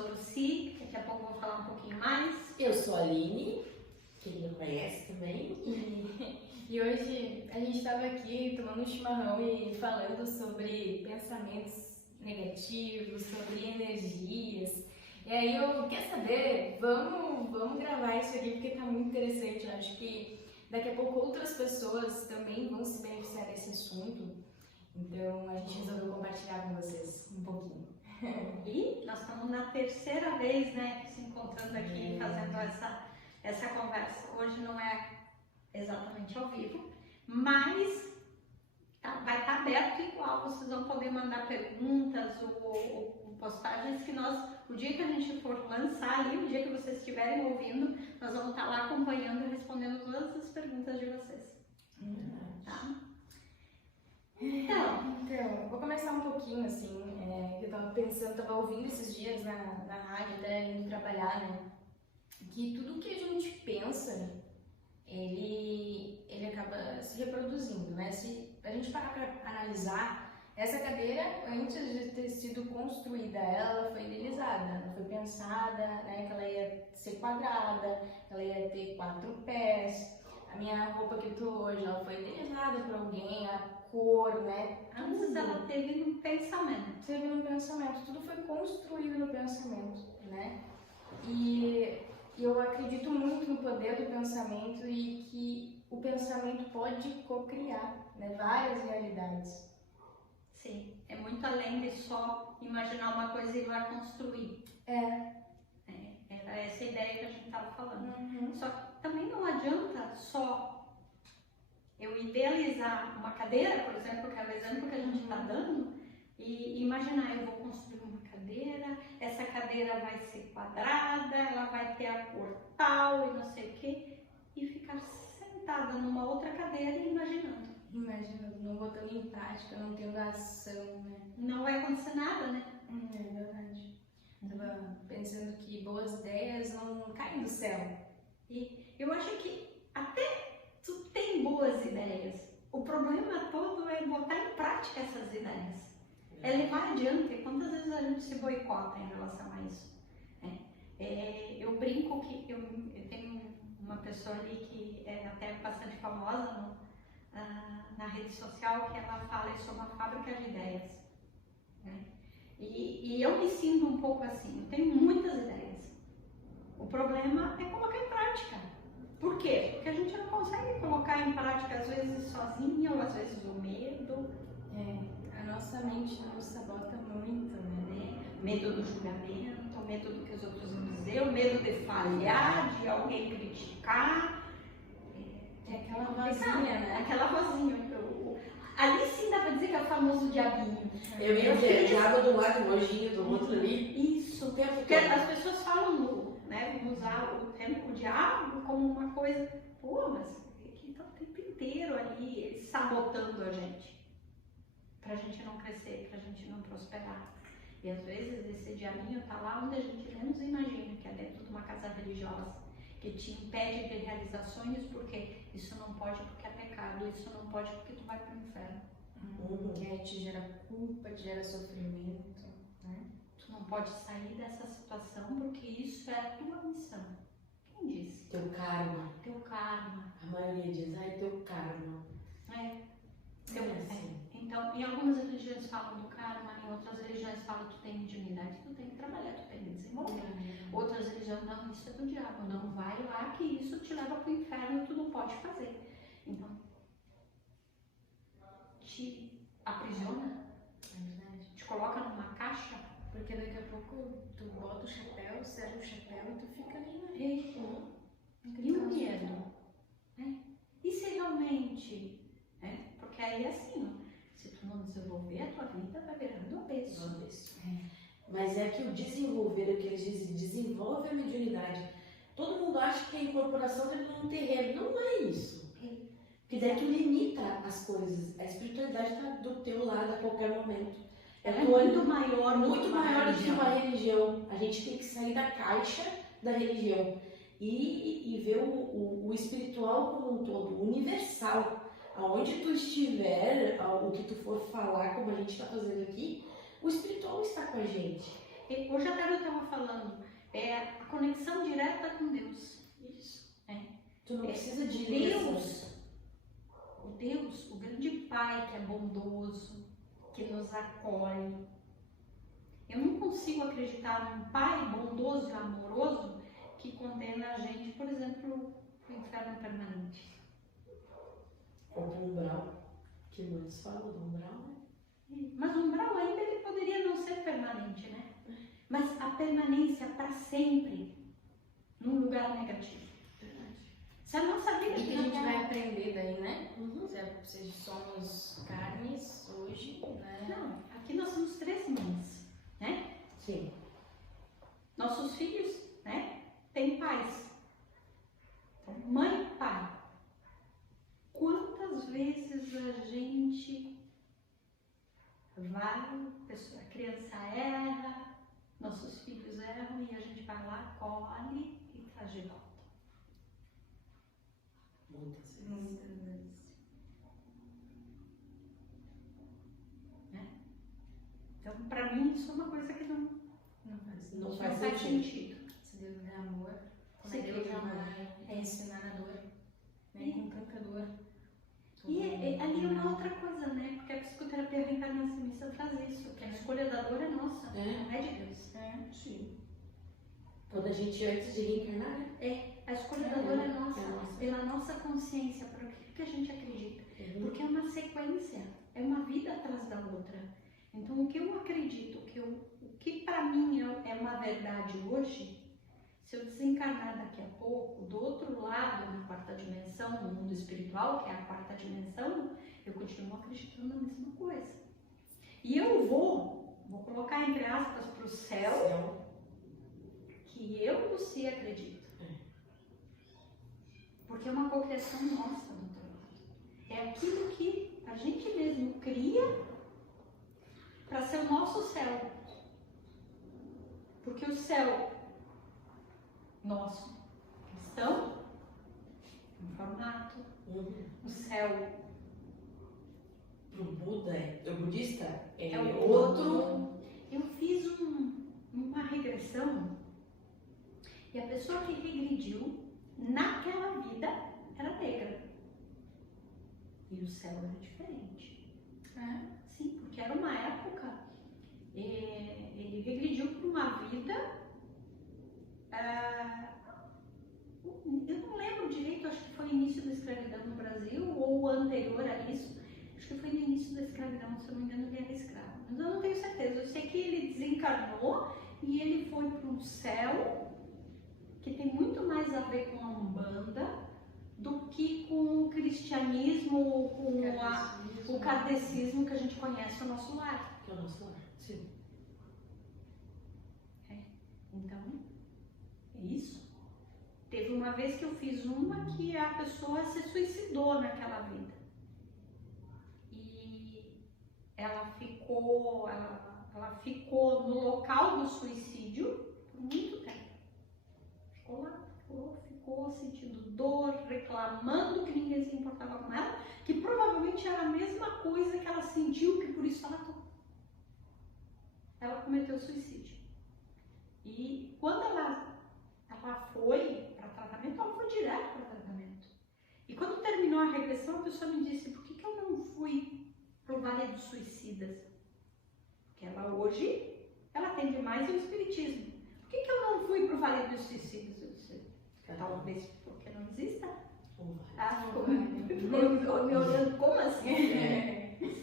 sou a Lucy, daqui a pouco eu vou falar um pouquinho mais. Eu sou a Aline, que ele conhece também. E hoje a gente estava aqui tomando um chimarrão e falando sobre pensamentos negativos, sobre energias. E aí eu, quer saber, vamos gravar isso aqui porque tá muito interessante. Eu acho que daqui a pouco outras pessoas também vão se beneficiar desse assunto. Então a gente resolveu compartilhar com vocês um pouquinho. E nós estamos na terceira vez, né, se encontrando aqui, fazendo essa conversa. Hoje não é exatamente ao vivo, mas vai estar aberto igual. Vocês vão poder mandar perguntas ou postagens que o dia que a gente for lançar ali, o dia que vocês estiverem ouvindo, nós vamos estar lá acompanhando e respondendo todas as perguntas de vocês. Tá? Então, vou começar um pouquinho assim, eu tava pensando, tava ouvindo esses dias na rádio, até indo trabalhar, né, que tudo que a gente pensa, ele acaba se reproduzindo, né, se a gente parar pra analisar, essa cadeira, antes de ter sido construída, ela foi idealizada, ela foi pensada, né, que ela ia ser quadrada, ela ia ter 4 pés, a minha roupa que eu tô hoje, ela foi idealizada por alguém, a cor, né? Antes ela teve um pensamento. Teve um pensamento, tudo foi construído no pensamento, né? E eu acredito muito no poder do pensamento e que o pensamento pode cocriar, né, várias realidades. Sim, é muito além de só imaginar uma coisa e ir lá construir. Era essa ideia que a gente estava falando. Só que também não adianta só eu idealizar uma cadeira, por exemplo, que é o exemplo que a gente está dando, e imaginar, eu vou construir uma cadeira, essa cadeira vai ser quadrada, ela vai ter a cor tal e não sei o quê, e ficar sentada numa outra cadeira e imaginando. Imaginando, não botando em prática, não tendo ação, né? Não vai acontecer nada, né? É verdade. Estava pensando que boas ideias não caem do céu. E eu acho que até tu tem boas ideias. O problema todo é botar em prática essas ideias. É levar adiante. Quantas vezes a gente se boicota em relação a isso? Eu brinco que eu tenho uma pessoa ali que é até bastante famosa na rede social, que ela fala isso é uma fábrica de ideias. Né? E eu me sinto um pouco assim. Eu tenho muitas ideias. O problema é colocar em prática. Por quê? Porque a gente não consegue colocar em prática, às vezes sozinha, ou às vezes o medo. A nossa mente nos sabota muito, né? Medo do julgamento, o medo do que os outros vão dizer, o medo de falhar, de alguém criticar. É aquela vozinha, né? Aquela vozinha. Ali sim dá pra dizer que é o famoso diabinho. Eu ia dizer, diabo de um lado, nojinho do outro ali. Isso, porque as pessoas falam, né, usar o diabo como uma coisa, pô, mas ele tá o tempo inteiro ali sabotando a gente, pra gente não crescer, pra gente não prosperar. E às vezes esse diabinho tá lá onde a gente menos imagina, que é dentro de uma casa religiosa, que te impede de realizar sonhos porque isso não pode porque é pecado, isso não pode porque tu vai pro inferno. Que aí te gera culpa, te gera sofrimento, né? Tu não pode sair dessa situação porque isso é a tua missão. Quem disse? Teu karma. Teu karma. A maioria diz, teu karma. Então, em algumas religiões falam do karma, em outras religiões falam que tu tem mediunidade, tu tem que trabalhar, tu tem que desenvolver. Outras religiões, não, isso é do diabo, não vai lá que isso te leva pro inferno, tu não pode fazer. Então, te aprisiona, te coloca numa caixa. Porque daqui a pouco tu bota o chapéu, serve o chapéu e tu fica ali na rede. E o medo? E se realmente... Porque aí é assim, se tu não desenvolver, a tua vida vai virando obeso. Mas é que o desenvolver, o que eles dizem, desenvolve a mediunidade. Todo mundo acha que a incorporação dentro de um terreno. Não é isso. Porque daí tu limita as coisas. A espiritualidade está do teu lado a qualquer momento. Ela é muito maior do que uma religião. A gente tem que sair da caixa da religião e ver o espiritual como um todo, universal. Aonde tu estiver, o que tu for falar, como a gente está fazendo aqui, o espiritual está com a gente. Hoje até eu estava falando, é a conexão direta com Deus. Isso. É. Tu não precisa de Deus, o grande Pai que é bondoso, que nos acolhe. Eu não consigo acreditar num Pai bondoso e amoroso que condena a gente, por exemplo, para o inferno permanente. Ou pro umbral, que muitos falam do umbral, né? Mas o umbral ainda ele poderia não ser permanente, né? Mas a permanência para sempre num lugar negativo. Se a nossa vida E que a gente não vai aprender daí, né? Uhum. Se somos carnes hoje, né? Não, aqui nós somos 3 mães, né? Sim. Nossos filhos, né? Têm pais. Então, mãe e pai. Quantas vezes a gente vai, a criança erra, nossos filhos erram e a gente vai lá, colhe e traz de volta. Muitas vezes. Muitas vezes. Né? Então, para mim, isso é uma coisa que não Não faz faz sentido. Se Deus é amor, como Se é que Deus Ele é amor. vai ensinar na dor? Né? Com tanta dor. E ali é uma outra coisa, né? Porque a psicoterapia reencarnacionista traz isso, que a escolha da dor é nossa, não é de Deus. Sim. Quando a gente, antes de reencarnar, né? A escolha da dor é nossa, É nossa. pela nossa consciência, por aquilo que a gente acredita. Porque é uma sequência, é uma vida atrás da outra. Então, o que eu acredito, o que para mim é uma verdade hoje, se eu desencarnar daqui a pouco, do outro lado, na 4ª dimensão, no mundo espiritual, que é a 4ª dimensão, eu continuo acreditando na mesma coisa. E eu vou colocar entre aspas para o céu, que eu, Lucy, acredito. Porque é uma cocriação nossa do outro lado. É aquilo que a gente mesmo cria para ser o nosso céu. Porque o céu nosso cristão, um formato, o céu Pro Buda, o budista, é o outro. Eu fiz uma regressão e a pessoa que regrediu naquela vida era negra. E o céu era diferente. Sim, porque era uma época, ele regrediu para uma vida, eu não lembro direito, acho que foi o início da escravidão no Brasil ou anterior a isso. Acho que foi no início da escravidão, se eu não me engano, ele era escravo. Mas eu não tenho certeza. Eu sei que ele desencarnou e ele foi para um céu que tem muito mais a ver com a Umbanda do que com o cristianismo, com o kardecismo que a gente conhece no nosso lar. Que é o nosso lar. Sim. Então, é isso. Teve uma vez que eu fiz uma que a pessoa se suicidou naquela vida. E ela ficou no local do suicídio por muito tempo. Ficou lá, ficou sentindo dor, reclamando que ninguém se importava com ela, que provavelmente era a mesma coisa que ela sentiu, que por isso ela cometeu suicídio. E quando ela foi para tratamento, ela foi direto para tratamento. E quando terminou a regressão, a pessoa me disse: por que eu não fui para o Vale dos Suicidas? Porque ela hoje, ela atende mais o espiritismo. Por que eu não fui para o Vale dos Suicidas? Eu disse: talvez porque não exista. Ficou me olhando, como assim?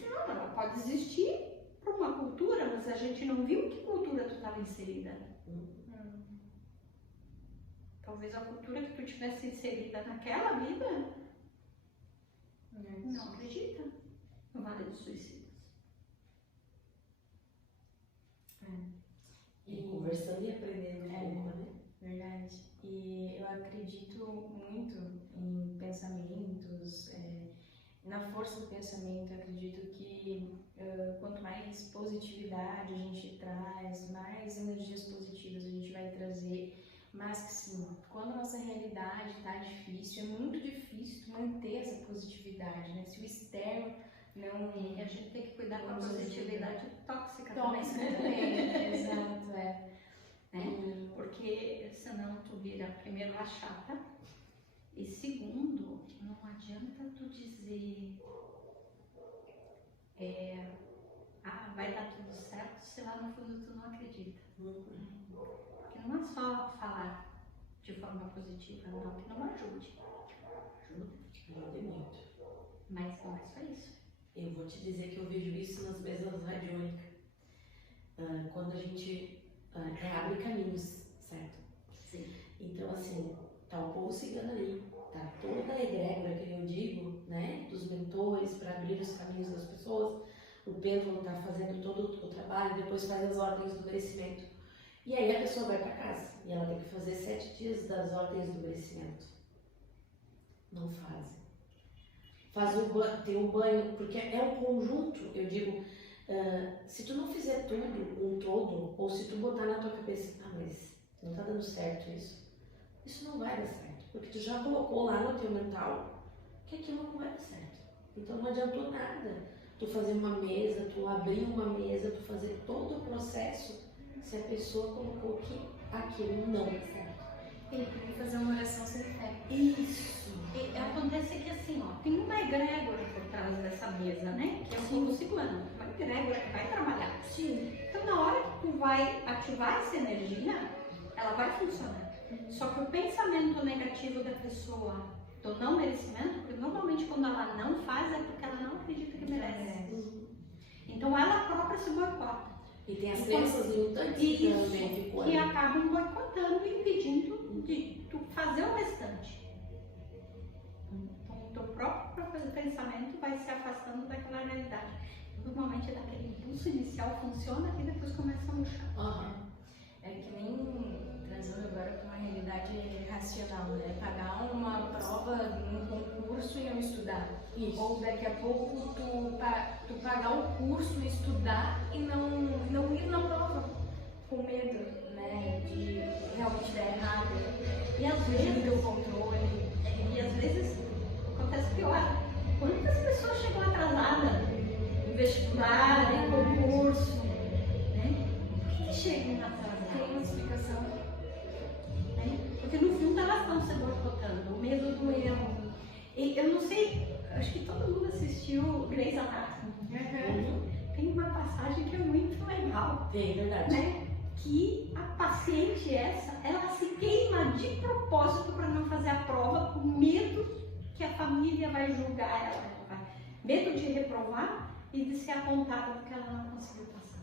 Não, ela pode existir para uma cultura, mas a gente não viu que cultura tu estava inserida. Talvez a cultura que tu tivesse inserida naquela vida, não acredita no Vale dos Suicidas. E conversando e aprendendo um pouco, né? Verdade. E eu acredito muito em pensamentos, na força do pensamento. Eu acredito que quanto mais positividade a gente traz, mais energias positivas a gente vai trazer. Mas que sim, quando a nossa realidade está difícil, é muito difícil manter essa positividade, né? Se o externo não... E a gente tem que cuidar com a positividade tóxica também. Exato, né? Porque senão tu vira, primeiro, a chata, e segundo, não adianta tu dizer vai dar tudo certo se lá no fundo tu não acredita. Porque não é só falar de forma positiva, não, que não ajude. Ajuda muito. Mas não é só isso. Eu vou te dizer que eu vejo isso nas mesas radiônicas. Quando a gente abre caminhos, certo? Sim. Então, assim, tá o povo cigano ali, tá toda a egrégora que eu digo, né, dos mentores para abrir os caminhos das pessoas. O Pedro tá fazendo todo o trabalho, depois faz as ordens do merecimento. E aí a pessoa vai para casa e ela tem que fazer 7 dias das ordens do merecimento. Não fazem. Faz o banho, tem um banho, porque é um conjunto, eu digo, se tu não fizer tudo, um todo, ou se tu botar na tua cabeça, mas não tá dando certo isso não vai dar certo, porque tu já colocou lá no teu mental que aquilo não vai dar certo. Então não adiantou nada tu fazer uma mesa, tu abrir uma mesa, tu fazer todo o processo, se a pessoa colocou que aquilo não dá certo. Ele podia fazer uma oração sem fé. Isso! E acontece que assim, ó, tem uma egrégora por trás dessa mesa, né? Que é o povo cigano, uma egrégora que vai trabalhar. Sim. Então na hora que tu vai ativar essa energia, ela vai funcionar. Só que o pensamento negativo da pessoa, do não merecimento, porque normalmente quando ela não faz é porque ela não acredita que merece. Então ela própria se boicota. E tem as crenças limitantes que também ficam que aí. acabam boicotando e impedindo de tu fazer o restante. Então o teu próprio pensamento vai se afastando daquela realidade. Normalmente daquele impulso inicial funciona e depois começa a murchar. É que nem trazendo agora para uma realidade racional, né? Pagar uma prova num concurso e não estudar. Isso. Ou daqui a pouco tu pagar o curso, estudar e não ir na prova com medo, né? De realmente dar errado. E às Perder vezes, o controle. e às vezes acontece pior. Quantas pessoas chegam atrasadas em vestibular, em concurso, né? Por que chegam atrasadas? Tem uma explicação. Porque no fundo elas estão se boicotando, o medo do erro. E eu não sei, acho que todo mundo assistiu Grey's Anatomy. Tem uma passagem que é muito legal, Tem, verdade. né? Que a paciente ela se queima de propósito para não fazer a prova com medo que a família vai julgar ela. Medo de reprovar e de ser apontada porque ela não conseguiu passar.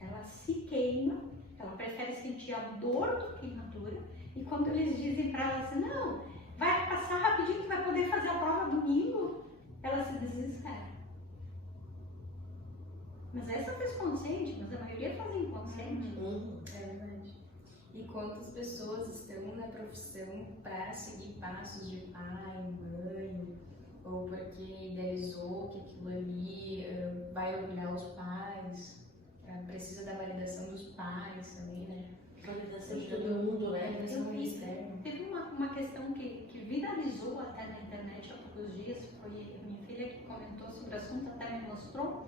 Ela se queima, ela prefere sentir a dor do queimadura, e quando eles dizem para ela assim, não, vai passar rapidinho que vai poder fazer a prova domingo, ela se desespera. Mas essa fez consciente, mas a maioria faz inconsciente. É verdade. E quantas pessoas estão na profissão para seguir passos de pai, mãe, ou porque idealizou que aquilo ali vai orgulhar os pais, precisa da validação dos pais também, né? Validação de todo mundo, né? Validação do ministério. Teve uma questão que viralizou até na internet há poucos dias, foi minha filha que comentou sobre o assunto, até me mostrou,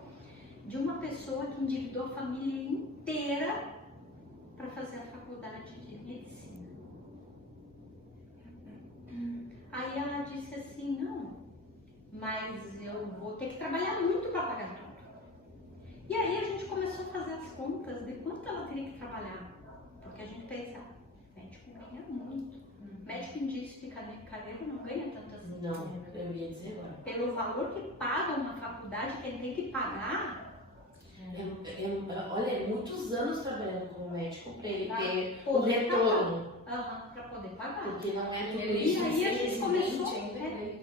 de uma pessoa que endividou a família inteira para fazer a faculdade de medicina. Aí ela disse assim, não, mas eu vou ter que trabalhar muito para pagar tudo. E aí a gente começou a fazer as contas de quanto ela teria que trabalhar. Porque a gente pensa, médico ganha muito. Médico em início de carreira não ganha tanto assim. Não, eu ia dizer agora. Pelo valor que paga uma faculdade, que ele tem que pagar. Olha, muitos anos trabalhando como médico para ele ter o poder retorno. Para poder pagar. Porque não é tudo Ele isso. E aí a gente começou. ainda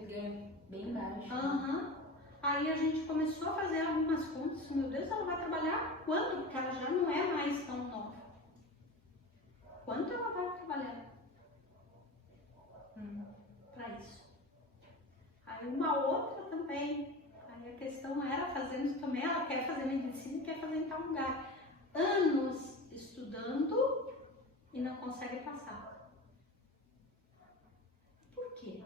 ganha bem baixo. Aí a gente começou a fazer algumas contas. Meu Deus, ela vai trabalhar quanto? Porque ela já não é mais tão nova. Quanto ela vai trabalhar? Para isso. Aí uma outra também. Aí a questão era fazendo também, ela quer fazer medicina e quer fazer em tal lugar. Anos estudando e não consegue passar. Por quê?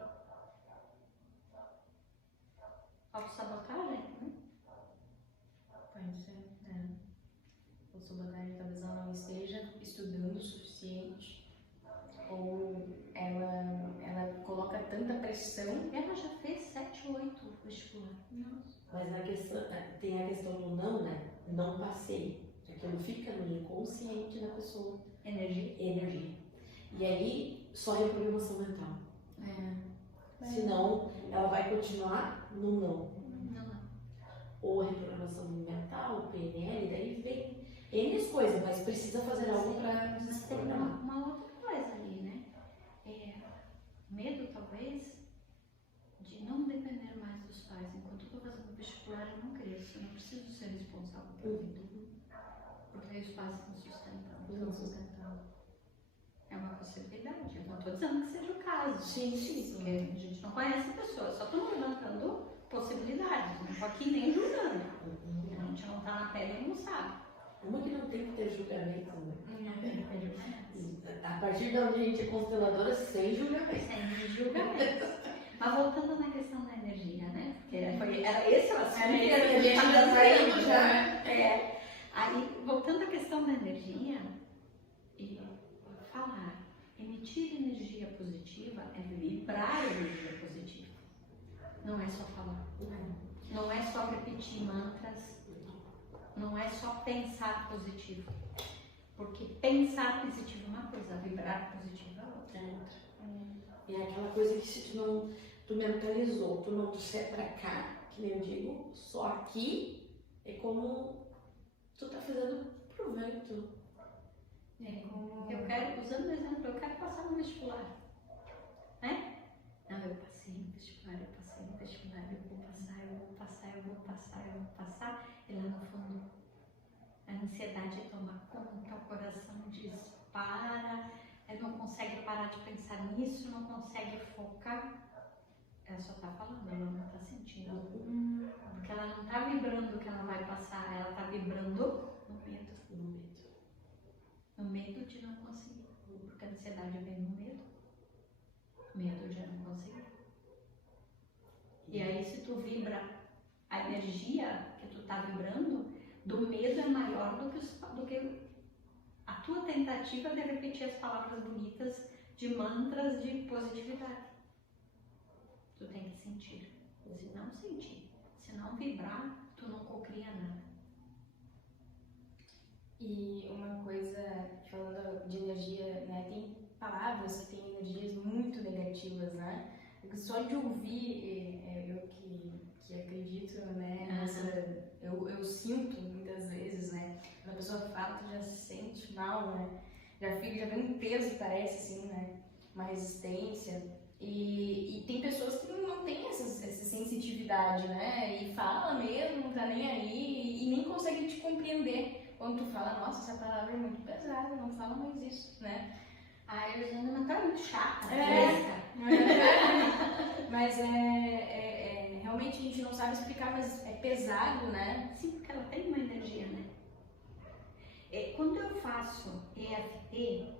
Autossabotagem? Pode ser, né? sabotage, talvez ela não esteja estudando o suficiente, ou ela coloca tanta pressão. Ela já fez 7 ou 8 vestibular. Mas a questão, tem a questão do não, né? Não passei. Aquilo fica no inconsciente da pessoa. Energia. E aí, só reprogramação mental. Senão, ela vai continuar no não. Ou reprogramação mental, PNL, daí vem N coisas, mas precisa fazer algo para Mas se tem programar. uma outra coisa ali, né? Medo, talvez, de não depender mais dos pais. Enquanto eu estou fazendo vestibular, eu não cresço. Eu não preciso ser responsável por vida. Porque aí os pais estão sustentando. É uma possibilidade. Eu não estou dizendo que seja o caso. Sim. Porque a gente não conhece a pessoa. Só estou levantando possibilidades. Não estou aqui nem julgando. A gente não está na pele e não sabe. Uma que não tem que ter julgamento, né? Não tem que ter julgamento. A partir de onde a gente é consteladora, sem julgamento. Sem julgamento. Mas voltando na questão da energia, né? Porque era esse o assunto. Era esse, a gente a gente vai indo já. Aí, voltando à questão da energia, e falar, emitir energia positiva é vibrar energia positiva. Não é só falar. Não é só repetir mantras. Não é só pensar positivo. Porque pensar positivo é uma coisa, vibrar positivo é outra. E é aquela coisa que se tu mentalizou, tu não trouxer pra cá, que nem eu digo, só aqui é como tu tá fazendo proveito. Eu quero, usando o exemplo, eu quero passar no vestibular. Né? Não, eu passei no vestibular, eu vou passar. E lá no fundo, a ansiedade toma conta, o coração dispara, não consegue parar de pensar nisso, não consegue focar. Ela só tá falando, ela não tá sentindo. Porque ela não tá vibrando que ela vai passar, ela tá vibrando no medo. No medo de não conseguir. Porque a ansiedade vem no medo. Medo de não conseguir. E aí, se tu vibra a energia que tu tá vibrando, do medo é maior do que a tua tentativa de repetir as palavras bonitas de mantras de positividade. Tu tem que sentir. Se não sentir, se não vibrar, tu não cocria nada. E uma coisa, falando de energia, né, tem palavras que têm energias muito negativas, né? Só de ouvir, eu que acredito, né, eu sinto muitas vezes, né, quando a pessoa fala, tu já se sente mal, né, já vem um peso, parece assim, né, uma resistência. E tem pessoas que não têm essa sensitividade, né, e fala mesmo, não tá nem aí, e nem consegue te compreender. Quando tu fala, nossa, essa palavra é muito pesada, não fala mais isso, né? A Eugênia não tá muito chata, Mas realmente a gente não sabe explicar, mas é pesado, né? Sim, porque ela tem uma energia, né? Quando eu faço EFT,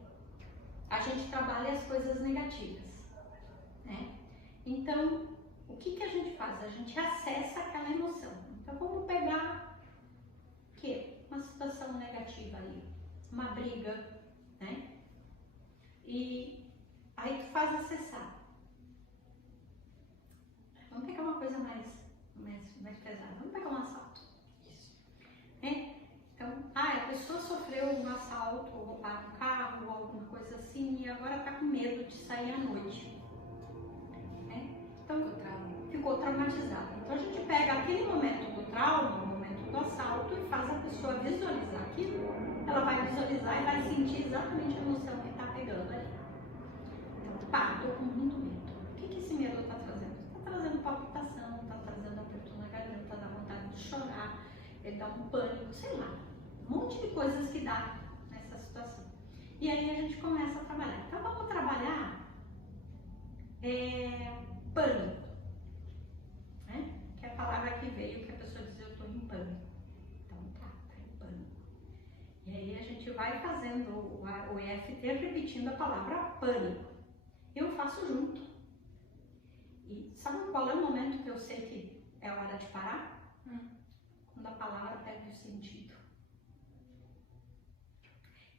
a gente trabalha as coisas negativas, né? Então, o que a gente faz? A gente acessa aquela emoção. Então, vamos pegar o quê? Uma situação negativa ali, uma briga, né? E aí tu faz acessar. Vamos pegar uma coisa mais pesada. Vamos pegar um assalto. Isso. Né? Então, a pessoa sofreu um assalto, ou roubaram um carro, ou alguma coisa assim, e agora tá com medo de sair à noite. Né? Então, ficou traumatizada. Então, a gente pega aquele momento do trauma, o momento do assalto, e faz a pessoa visualizar aquilo. Ela vai visualizar e vai sentir exatamente a emoção que está pegando ali. Então, estou com muito medo. O que esse medo está trazendo? Está trazendo palpitação, está trazendo aperto na garganta, dá vontade de chorar, ele dá um pânico, sei lá. Um monte de coisas que dá nessa situação. E aí a gente começa a trabalhar. Então, vamos trabalhar pânico. Né? Que é a palavra que veio, que a pessoa diz, eu estou em pânico. Então, tá em pânico. E aí a gente vai fazendo o EFT repetindo a palavra pânico. Eu faço junto. E sabe qual é o momento que eu sei que é hora de parar? Quando a palavra perde o sentido.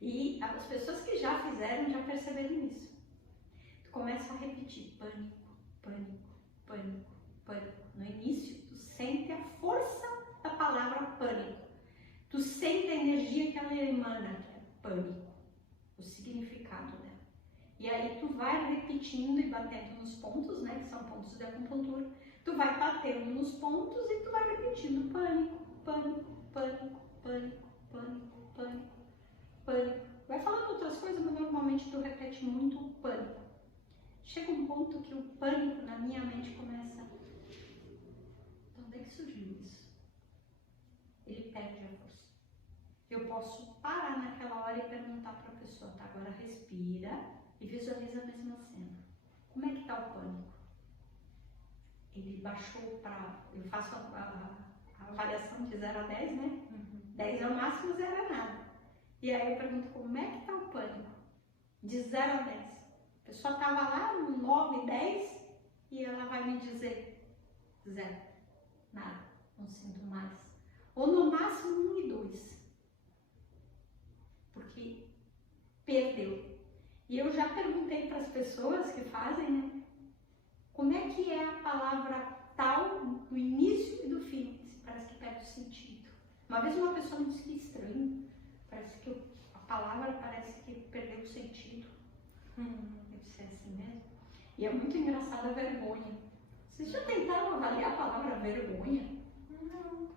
E as pessoas que já fizeram já perceberam isso. Tu começa a repetir pânico, pânico, pânico, pânico. No início, tu sente a força da palavra pânico. Tu sente a energia que ela emana, que é pânico, o significado dela. E aí tu vai repetindo e batendo nos pontos, né, que são pontos de acupuntura. Tu vai batendo nos pontos e tu vai repetindo pânico, pânico, pânico, pânico, pânico, pânico, pânico. Vai falando outras coisas, mas normalmente tu repete muito o pânico. Chega um ponto que o pânico na minha mente começa. De onde é que surgiu isso? Ele perde a força. Eu posso parar naquela hora e perguntar para a pessoa, tá? Agora respira e visualiza a mesma cena. Como é que tá o pânico? Ele baixou para... Eu faço a avaliação de 0 a 10, né? 10 é o máximo, 0 é nada. E aí eu pergunto, como é que tá o pânico? De 0 a 10. A pessoa estava lá no 9, 10 e ela vai me dizer 0. Nada, não sinto mais. Ou no máximo 1 e 2. Porque perdeu. E eu já perguntei para as pessoas que fazem, né? Como é que é a palavra tal do início e do fim? Parece que perde o sentido. Uma vez uma pessoa me disse que estranho. Parece que a palavra parece que perdeu o sentido. Eu disse, é assim mesmo. E é muito engraçada a vergonha. Vocês já tentaram avaliar a palavra vergonha? Não.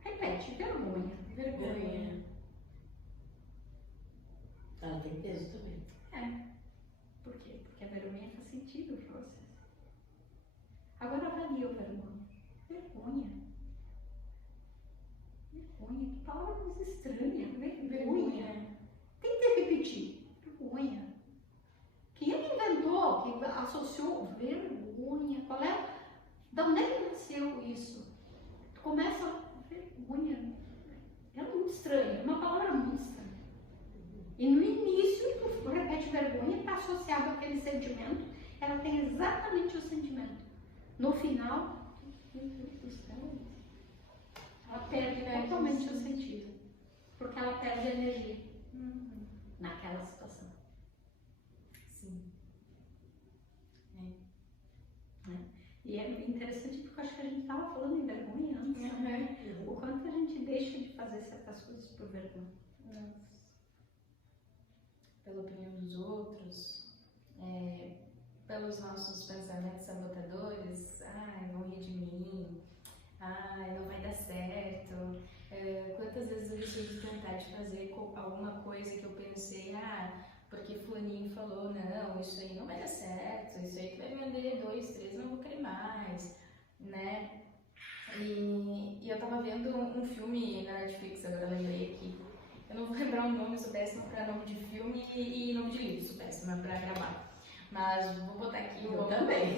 Repete, vergonha. Vergonha. Ela tem peso também. É. Por quê? Porque a vergonha faz sentido para vocês. Agora avalia o vergonha. Vergonha. Vergonha. Que palavra mais estranha. Vergonha. Tenta repetir. Vergonha. Quem é que inventou, que associou vergonha? Qual é? Da onde é que nasceu isso? Tu começa vergonha. É muito estranho. É uma palavra muito estranha. E no início, tu repete vergonha, está associado àquele sentimento, ela tem exatamente o sentimento. No final, meu Deus do céu, ela perde totalmente o sentido, porque ela perde a energia naquela situação. Sim. E é interessante porque eu acho que a gente estava falando em vergonha antes, né? O quanto a gente deixa de fazer certas coisas por vergonha. Nossa. Pela opinião dos outros, pelos nossos pensamentos sabotadores, vão rir de mim, não vai dar certo. Quantas vezes eu deixei de tentar de fazer alguma coisa que eu pensei, porque fulaninho falou, não, isso aí não vai dar certo, isso aí que vai vender 2, 3, não vou querer mais, né? E eu tava vendo um filme na Netflix, agora lembrei aqui. Eu não vou lembrar o nome, sou péssima pra nome de filme e nome de livro, sou péssima pra gravar. Mas vou botar aqui o Homem... também.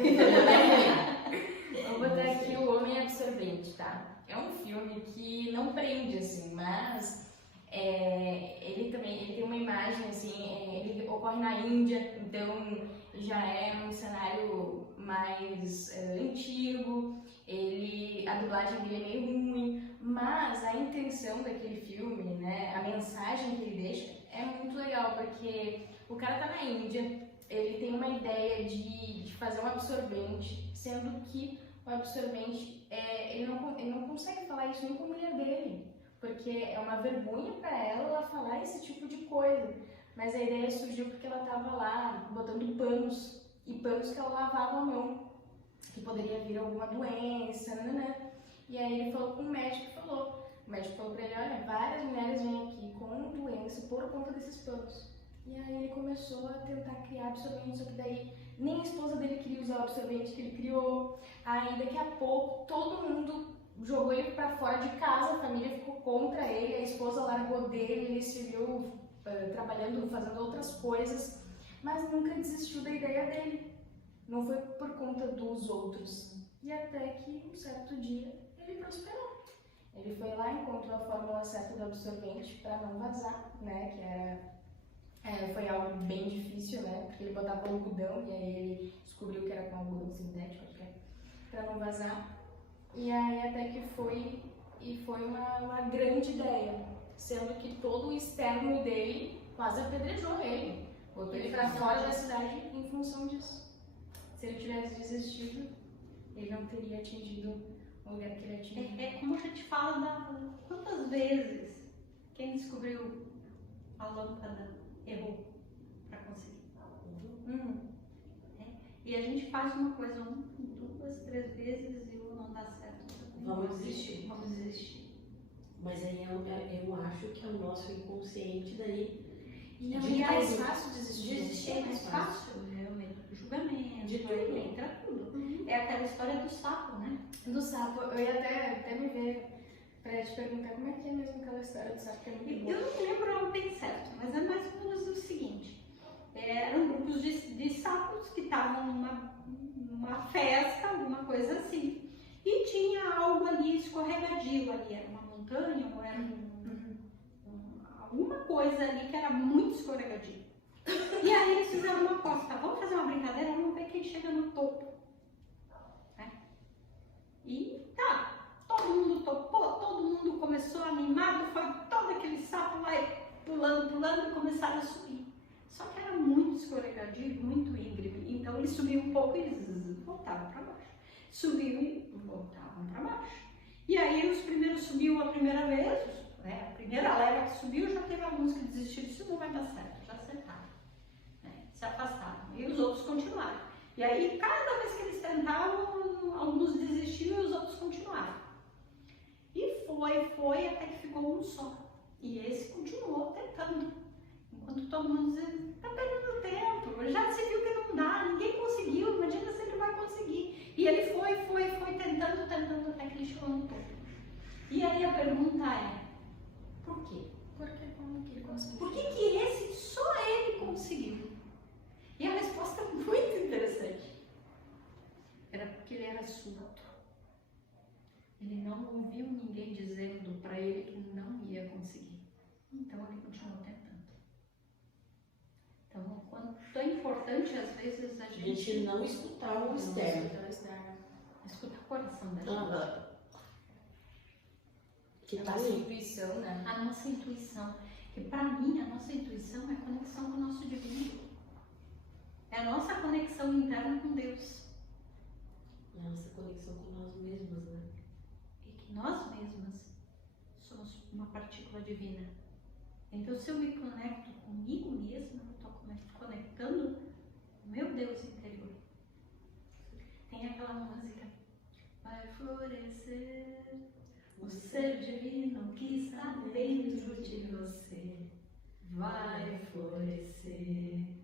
Vou botar aqui o Homem Absorvente, tá? É um filme que não prende, assim, mas ele tem uma imagem, assim, ele ocorre na Índia, então já é um cenário mais antigo, a dublagem dele é meio ruim, mas a intenção daquele filme, né, a mensagem que ele deixa é muito legal, porque o cara tá na Índia, ele tem uma ideia de fazer um absorvente, sendo que o absorvente, ele não consegue falar isso nem com a mulher dele, porque é uma vergonha para ela falar esse tipo de coisa. Mas a ideia surgiu porque ela estava lá botando panos, e panos que ela lavava a mão, que poderia vir alguma doença, né? E aí ele falou com o médico, o médico falou para ele, olha, várias mulheres vêm aqui com doença por conta desses panos. E aí ele começou a tentar criar absorvente, só que daí nem a esposa dele queria usar o absorvente que ele criou. Aí daqui a pouco todo mundo jogou ele para fora de casa, a família ficou contra ele, a esposa largou dele, ele se viu trabalhando, fazendo outras coisas, mas nunca desistiu da ideia dele. Não foi por conta dos outros. E até que um certo dia ele prosperou. Ele foi lá, encontrou a fórmula certa do absorvente para não vazar, né? Que foi algo bem difícil, né? Porque ele botava algodão e aí ele descobriu que era com algodão sintético, para não vazar. E aí até que foi uma grande ideia, sendo que todo o externo dele, quase apedrejou ele. Botou ele pra fora da cidade em função disso. Se ele tivesse desistido, ele não teria atingido o lugar que ele atingiu. É como a gente fala quantas vezes quem descobriu a lâmpada errou para conseguir. E a gente faz uma coisa 1, 2, 3 vezes e não dá certo. Vamos desistir. Vamos desistir. Mas aí eu acho que é o nosso inconsciente daí. E é mais fácil desistir. É mais fácil, é o medo do julgamento, De tudo. entra tudo. É aquela história do sapo, né? Do sapo, eu ia até me ver pra te perguntar como é que é mesmo aquela história do sapo que é muito boa. Eu não lembro bem certo, mas é mais ou menos o seguinte: eram grupos de sapos que estavam numa festa, alguma coisa assim, e tinha algo ali escorregadio ali, era uma montanha ou era alguma coisa ali que era muito escorregadio. E aí eles fizeram uma aposta: vamos fazer uma brincadeira, vamos ver quem chega no topo. E tá, todo mundo topou, todo mundo começou animado, foi todo aquele sapo lá pulando e começaram a subir. Só que era muito escorregadio, muito íngreme, então eles subiam um pouco e voltavam para baixo. Subiam e voltavam para baixo. E aí os primeiros subiam a primeira vez, a primeira leva que subiu já teve alguns que desistiram, isso não vai dar certo, já acertaram, se afastaram. E os outros continuaram. E aí cada vez que eles tentavam, alguns desistiram e os outros continuaram. E foi até que ficou um só. E esse continuou tentando. Enquanto todo mundo dizia: tá perdendo tempo, já se viu que não dá, ninguém conseguiu, imagina se ele vai conseguir. E ele foi tentando até que ele chegou no topo. E aí a pergunta é: por quê? Como que ele conseguiu? Por que esse só ele conseguiu? E a resposta é muito interessante. Era porque ele era surdo. Ele não ouviu ninguém dizendo para ele que não ia conseguir. Então ele continuou tentando. Então, quanto é importante às vezes a gente não escutar o externo. Escuta o coração da gente. Que A tá nossa ali. intuição, né? A nossa intuição. Que para mim a nossa intuição é a conexão com o nosso divino. É a nossa conexão interna com Deus. É a nossa conexão com nós mesmos, né? E que nós mesmas somos uma partícula divina. Então, se eu me conecto comigo mesma, eu estou conectando o meu Deus interior. Tem aquela música: vai florescer o ser divino que está dentro de você. Vai florescer.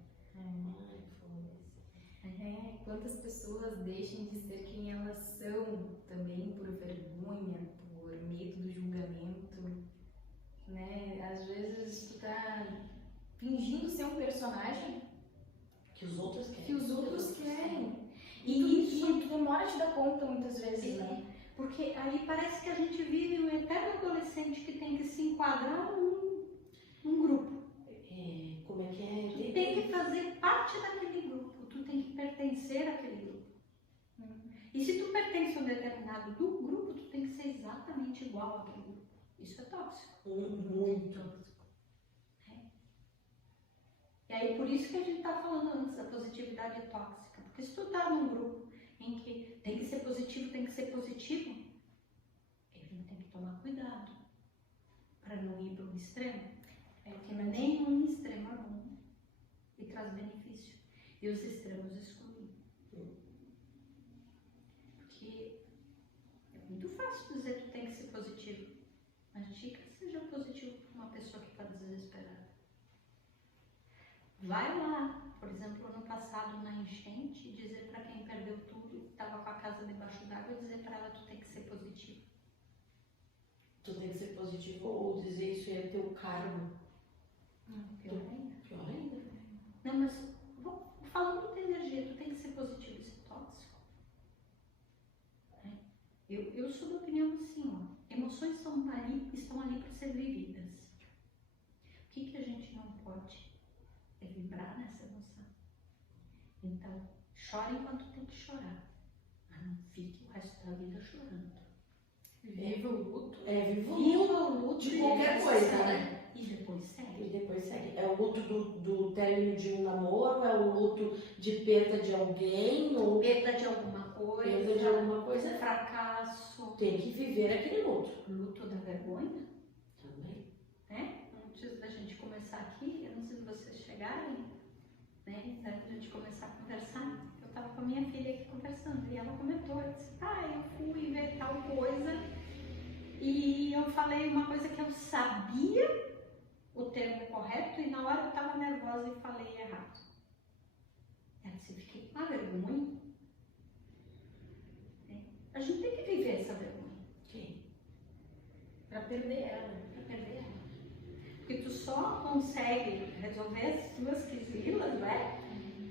Quantas pessoas deixam de ser quem elas são também por vergonha, por medo do julgamento, né? Às vezes tu tá fingindo ser um personagem Que os outros querem. que os outros querem. E tu demora a te dar conta muitas vezes, né? Porque aí parece que a gente vive um eterno adolescente que tem que se enquadrar num grupo. Como é que é? Tu tem que fazer parte daquele grupo, tu tem que pertencer àquele grupo. E se tu pertence a um determinado grupo, tu tem que ser exatamente igual àquele grupo. Isso é tóxico. Muito tóxico. E aí por isso que a gente está falando antes da positividade tóxica. Porque se tu tá num grupo em que tem que ser positivo, ele tem que tomar cuidado para não ir para um extremo. Porque nenhum extremo é bom e traz benefício. E os extremos excluem. Porque é muito fácil dizer que tu tem que ser positivo. Mas diga que seja positivo para uma pessoa que está desesperada. Vai lá, por exemplo, ano passado na enchente, dizer para quem perdeu tudo, estava com a casa debaixo d'água, dizer para ela: tu tem que ser positivo. Tu tem que ser positivo ou dizer isso é teu karma. Pior ainda. Pior ainda. Não, mas falando de energia, tu tem que ser positivo, isso é tóxico. Eu sou da opinião assim, ó, emoções estão ali para ser vividas. O que a gente não pode é vibrar nessa emoção. Então, chore enquanto tem que chorar, mas não fique o resto da vida chorando. Viva o luto. Viva Viva o luto de qualquer coisa, né? e depois segue. E depois segue. É o luto do término de um namoro, é o luto de perda de alguém, ou Perda de alguma coisa, perda de alguma coisa. fracasso, Tem que viver aquele luto. luto da vergonha, Também. né? Antes da gente começar aqui, eu não sei se vocês chegarem, né? Da gente começar a conversar, eu estava com a minha filha aqui conversando e ela comentou, eu disse, eu fui ver tal coisa e eu falei uma coisa que eu sabia o termo correto e na hora eu estava nervosa e falei errado. Ela disse, fiquei com uma vergonha. A gente tem que viver essa vergonha. Sim. Pra perder ela. Pra perder ela. Porque tu só consegue resolver as tuas quizilas, né?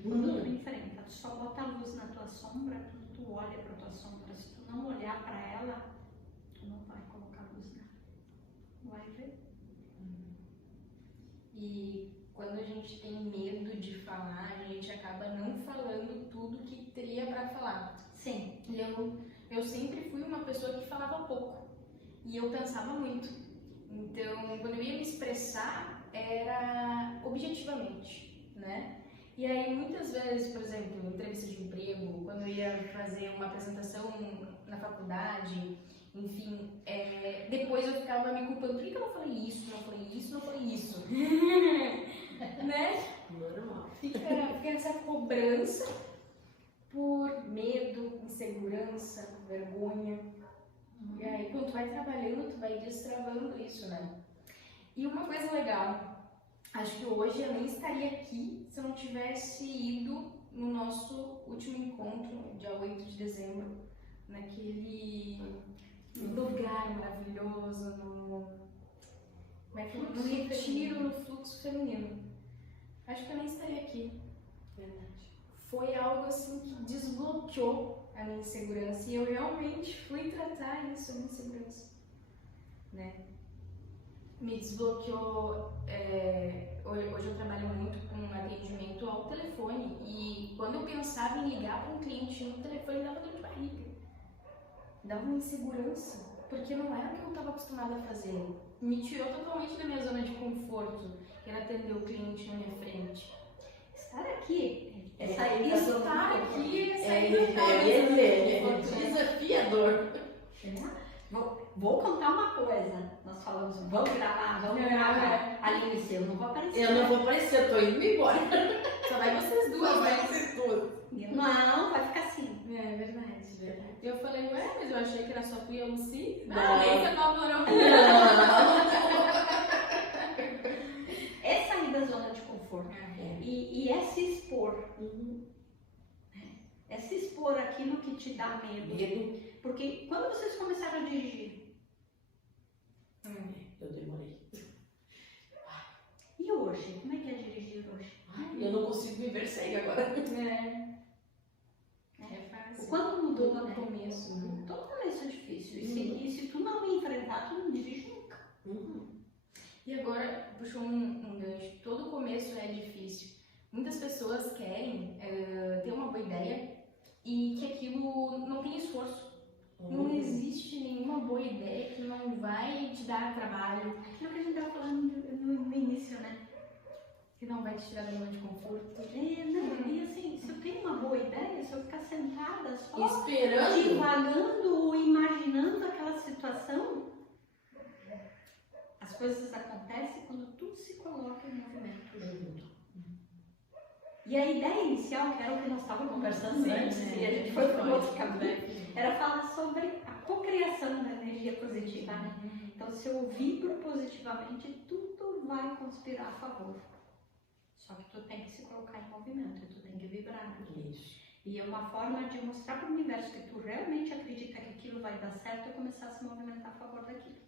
Quando tu enfrenta. Tu só bota a luz na tua sombra quando tu olha pra tua sombra. Se tu não olhar pra ela, tu não vai colocar luz nela. Vai ver. E quando a gente tem medo de falar, a gente acaba não falando tudo que teria pra falar. Sim. E eu sempre fui uma pessoa que falava pouco. E eu pensava muito. Então, quando eu ia me expressar, era objetivamente, né? E aí, muitas vezes, por exemplo, entrevista de emprego, quando eu ia fazer uma apresentação na faculdade, enfim, depois eu ficava me culpando. Por que eu não falei isso, não falei isso, não falei isso? Né? Normal. Fica essa cobrança por medo, insegurança, vergonha. E aí, quando tu vai trabalhando, tu vai destravando isso, né? E uma coisa legal, acho que hoje eu nem estaria aqui se eu não tivesse ido no nosso último encontro, dia 8 de dezembro, naquele lugar maravilhoso, no retiro, no fluxo feminino. Acho que eu nem estaria aqui. Verdade. Foi algo assim que desbloqueou a minha insegurança e eu realmente fui tratar isso, a minha insegurança, né? Me desbloqueou. Hoje eu trabalho muito com atendimento ao telefone e quando eu pensava em ligar para um cliente no telefone, dava dor de barriga, dava uma insegurança, porque não era o que eu estava acostumada a fazer. Me tirou totalmente da minha zona de conforto, que era atender o cliente na minha frente. Estar aqui. Estar aqui é sair É desafiador. Vou contar uma coisa. Nós falamos, vamos gravar. Alice, eu não vou aparecer. Eu não vou aparecer, eu tô indo embora. Só vai vocês duas, Só vai né? vocês duas. Não, vai ficar assim. É verdade, verdade. Eu falei, mas eu achei que era só tu e a Lucy. Não. Nem você não. É sair da zona de conforto. E é se expor. É se expor aquilo que te dá medo. Porque quando vocês começaram a dirigir? Eu demorei. E hoje? Como é que é dirigir hoje? Eu não consigo me ver cega agora. É fácil. Quando mudou, no né? começo. Todo começo é difícil. E se tu não enfrentar, tu não dirige nunca. E agora, puxou um gancho. Todo começo é difícil. Muitas pessoas querem ter uma boa ideia e que aquilo não tem esforço. Não existe nenhuma boa ideia que não vai te dar trabalho. Aquilo que a gente estava falando no início, né? Que não vai te tirar da zona de conforto. E assim, se eu tenho uma boa ideia, se eu ficar sentada só Esperando. divagando ou imaginando aquela situação, as coisas acontecem quando tudo se coloca em movimento junto. E a ideia inicial, que era o que nós estávamos conversando antes, e a gente foi para um outro caminho, era falar sobre a cocriação da energia positiva. Né? Então, se eu vibro positivamente, tudo vai conspirar a favor. Só que tu tem que se colocar em movimento, tu tem que vibrar. Isso. E é uma forma de mostrar para o universo que tu realmente acredita que aquilo vai dar certo e começar a se movimentar a favor daquilo.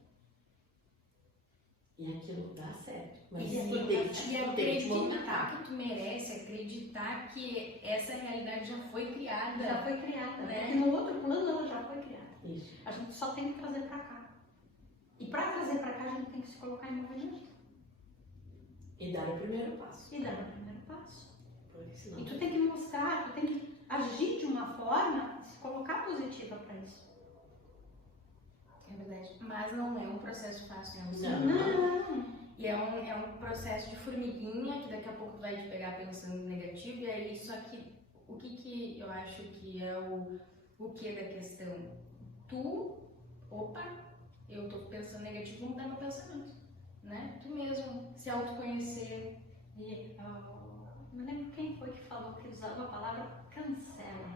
E aquilo dá certo. Mas E tu tem que montar. Que tu merece, acreditar que essa realidade já foi criada. Já foi criada, né? Porque no outro plano ela já foi criada. Isso. A gente só tem que trazer para cá. E para trazer para cá a gente tem que se colocar em movimento. E dar o primeiro passo. E dar o primeiro passo. Porque senão... E tu tem que mostrar, tu tem que agir de uma forma, se colocar positiva para isso. É verdade. Mas não é um processo fácil, né? Não. E é um processo de formiguinha que daqui a pouco vai te pegar pensando negativo, e aí só que o que eu acho que é o que da questão? Eu tô pensando negativo, vou mudar meu pensamento, né? Tu mesmo se autoconhecer. E não lembro quem foi que falou que usava a palavra cancela.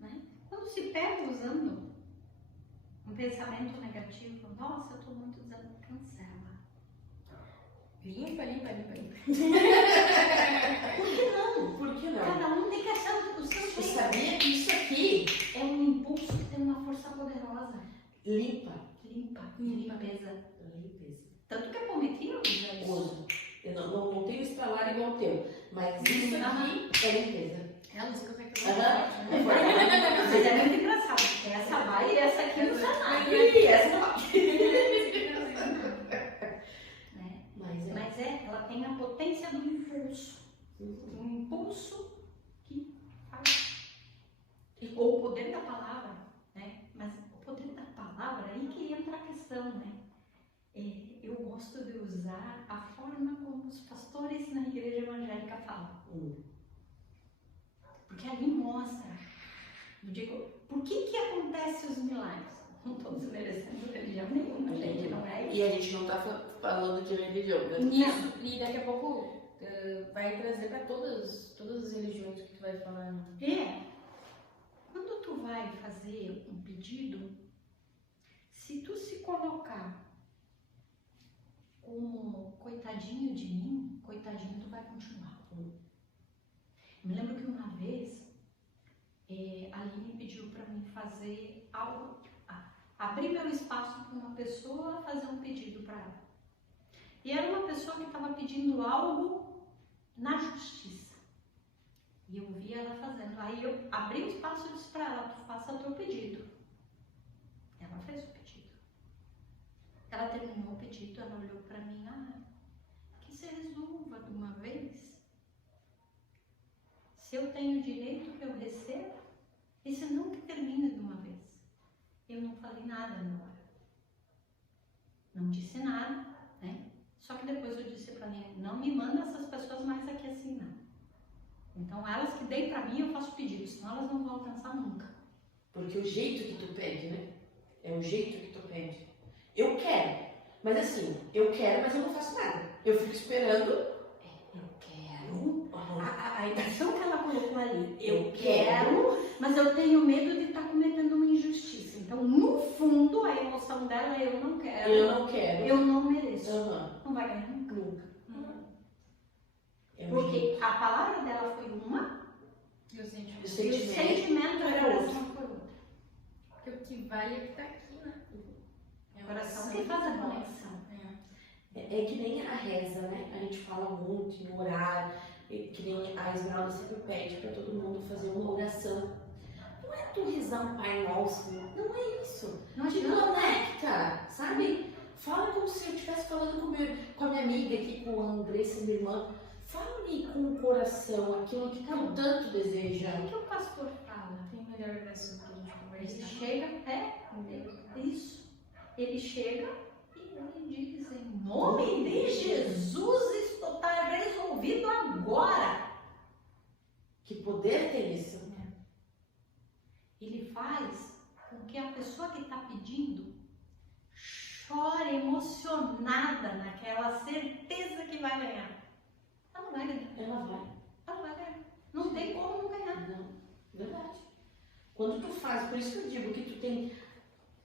Né? Quando se pega usando um pensamento negativo, nossa, eu estou muito usando, cancela. Limpa. Por que não? Cada um tem que achar o seu Você jeito. sabia que isso aqui É um impulso que tem uma força poderosa. limpa? Limpeza. Limpeza. Tanto que a Pometinha usa isso. Uso. Eu não tenho estralar igual o teu, mas isso aqui é limpeza. Ela não consegue fazer Aham. Mas é muito engraçado, porque essa vai e essa aqui não sai nada. E essa não. Né? Mas Ela tem a potência do impulso. Um impulso que faz. Ou o poder da palavra, né? Mas o poder da palavra, aí que entra a questão, né? Eu gosto de usar a forma como os pastores na igreja evangélica falam. Porque ali mostra. Eu digo, por que acontecem os milagres? Não estou desmerecendo religião nenhuma, gente, não é isso. E a gente não tá falando de religião, né? Isso, e daqui a pouco vai trazer para todas as religiões que tu vai falar. Né? Quando tu vai fazer um pedido, se tu se colocar como coitadinho de mim, coitadinho tu vai continuar. Me lembro que uma vez a Aline pediu para mim fazer algo, abrir meu espaço para uma pessoa fazer um pedido para ela. E era uma pessoa que estava pedindo algo na justiça. E eu vi ela fazendo. Aí eu abri o espaço e disse para ela, tu faça o teu pedido. Ela fez o pedido. Ela terminou o pedido, ela olhou para mim, que se resolva de uma vez. Se eu tenho direito, eu recebo. E se não, que termine de uma vez. Eu não falei nada na hora. Não disse nada, né? Só que depois eu disse para mim, não me manda essas pessoas mais aqui assim, não. Então, elas que deem para mim, eu faço pedido, senão elas não vão alcançar nunca. Porque o jeito que tu pede, né? É o jeito que tu pede. Eu quero, mas assim, mas eu não faço nada. Eu fico esperando. Eu quero. A emoção que ela colocou ali, eu quero, mas eu tenho medo de estar cometendo uma injustiça. Então, no fundo, a emoção dela é eu não quero. Eu não quero. Eu não mereço. Não vai ganhar nunca. É Porque a palavra dela foi uma, E o sentimento. o e o sentimento era outro. Porque o que vale é o que tá aqui, né? O coração que faz a conexão. É que nem a reza, né? A gente fala muito em orar, que nem a Esmeralda sempre pede para todo mundo fazer uma oração. Não é tu rezar um Pai Nosso, não é isso. Não Te adianta. conecta, sabe? Fala como se eu estivesse falando com a minha amiga aqui, com a Andressa, minha irmã. Fale com o coração, aquilo que tu tanto deseja. O que o pastor fala? Tem melhor oração que a gente Ele conversa. chega, isso. Ele chega e ele diz, em nome de Jesus, isto está resolvido agora. Que poder tem isso? Ele faz com que a pessoa que está pedindo chore emocionada naquela certeza que vai ganhar. Ela não vai ganhar. Ela vai. Ela vai ganhar. Não tem como não ganhar. Não, verdade. Quando tu faz, por isso que eu digo que tu tem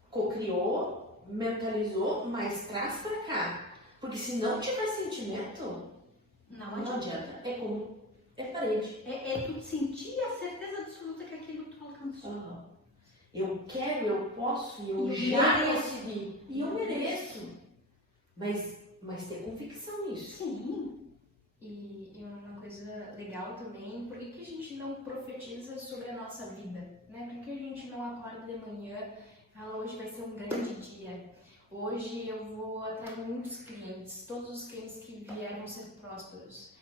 cocriou, mentalizou, mas traz pra cá. Porque se não tiver sentimento, Não não adianta. É como é parede. É tu sentir a certeza absoluta que aquilo tu alcançou. Uhum. Eu quero, eu posso, eu Eu já mereço. consegui. E eu mereço. Mas ter convicção nisso. Sim. E uma coisa legal também, por que a gente não profetiza sobre a nossa vida? Né? Por que a gente não acorda de manhã e fala, hoje vai ser um grande dia, hoje eu vou atrair muitos clientes, todos os clientes que vieram vão ser prósperos.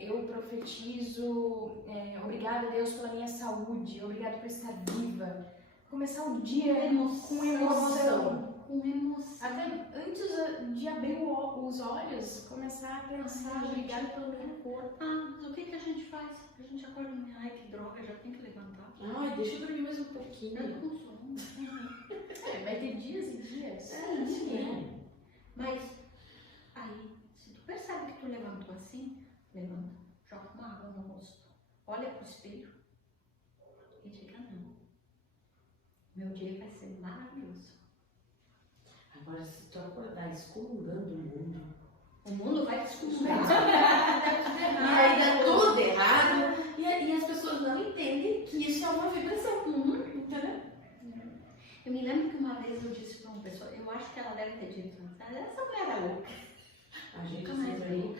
Eu profetizo, obrigada a Deus pela minha saúde, obrigado por estar viva. Começar o dia com emoção. com emoção. Até antes de abrir os olhos, começar a pensar, ligar pelo meu corpo. Ah, mas o que a gente faz? A gente acorda e ai, que droga, já tem que levantar. Ai, deixa eu dormir mais um Já pouquinho. com sono. Vai ter dias e dias. Sim. Mas aí, se tu percebe que tu levantou assim, levanta, joga uma água no rosto, olha pro espelho e diga não. Meu dia vai ser maravilhoso. Agora, se tu acordar excomungando O mundo vai te excomungrar. e aí dá tudo errado, e as pessoas não entendem que isso é uma vibração, entendeu? Eu me lembro que uma vez eu disse pra uma pessoa, eu acho que ela deve ter dito, essa mulher é louca. A gente Nunca mais sempre veio.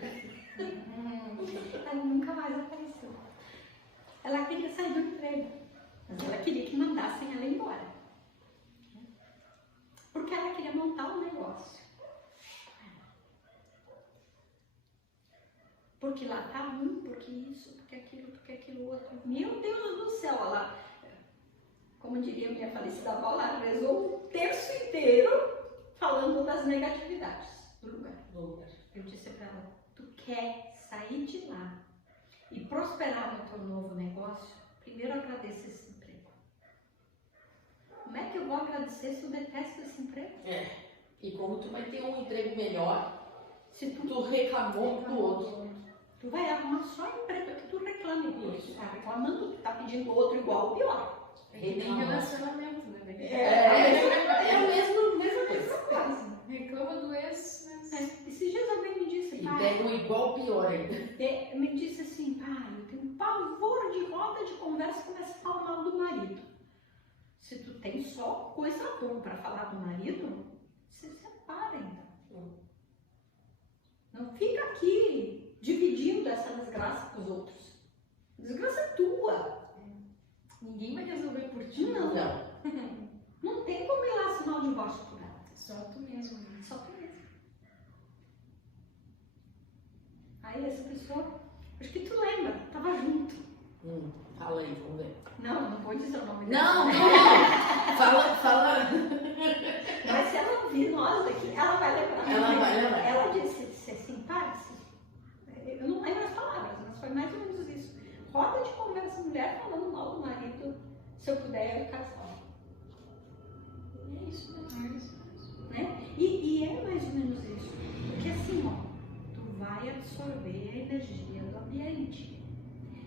Ela nunca mais apareceu. Ela queria sair do emprego, mas ela queria que mandassem ela embora. Porque ela queria montar um negócio. Porque lá tá porque isso, porque aquilo outro. Meu Deus do céu, ela, como diria minha falecida avó, ela rezou um terço inteiro falando das negatividades do lugar. Eu disse pra ela, tu quer sair de lá e prosperar no teu novo negócio, primeiro agradeça esse emprego. Como é que eu vou agradecer se eu detesto esse emprego? E como tu vai ter um emprego melhor, Se tu, tu reclamou do outro. tu vai arrumar só emprego que tu reclame do outro. Tu tá reclamando, tu tá pedindo outro igual ou pior. É que nem relacionamento, né? É a mesma coisa. Reclama do ex, mas... Esses dias alguém me disse, E pai, pega um igual pior ainda. me disse assim, pai, eu tenho um pavor de roda de conversa e começa a falar mal do marido. Se tu tem só coisa boa para falar do marido, se separa então. Não fica aqui dividindo essa desgraça com os outros. A desgraça é tua. Ninguém vai resolver por ti. Não. Não. Não tem como ir lá assinar o divórcio por ela. Só tu mesmo. Né? Só tu mesmo. Aí essa pessoa, acho que tu lembra, tava junto. Fala aí, vamos ver. Não vou dizer o nome Não, dela. não. Fala. Mas se ela ouvir nós aqui, ela vai lembrar. Ela vai lembrar. Ela disse assim, pai, eu não lembro as palavras, mas foi mais ou menos isso. Roda de conversa, mulher falando mal do marido, se eu puder, eu ficar salva. É isso, né? Né? E é mais ou menos isso. Porque assim, ó, tu vai absorver a energia do ambiente.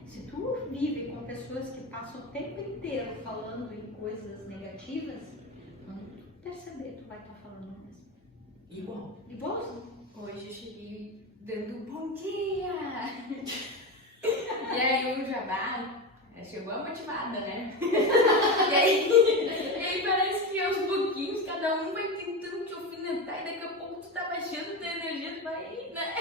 Se tu vive com pessoas que passam o tempo inteiro falando em coisas negativas, quando tu perceber, tu vai estar falando mesmo. Igualzinho. Hoje eu cheguei dando bom dia! E aí o Jabá chegou motivada, né? E aí parece que aos pouquinhos cada um vai tentando te alfinetar e daqui a pouco tu tá baixando tua energia, tu vai, né?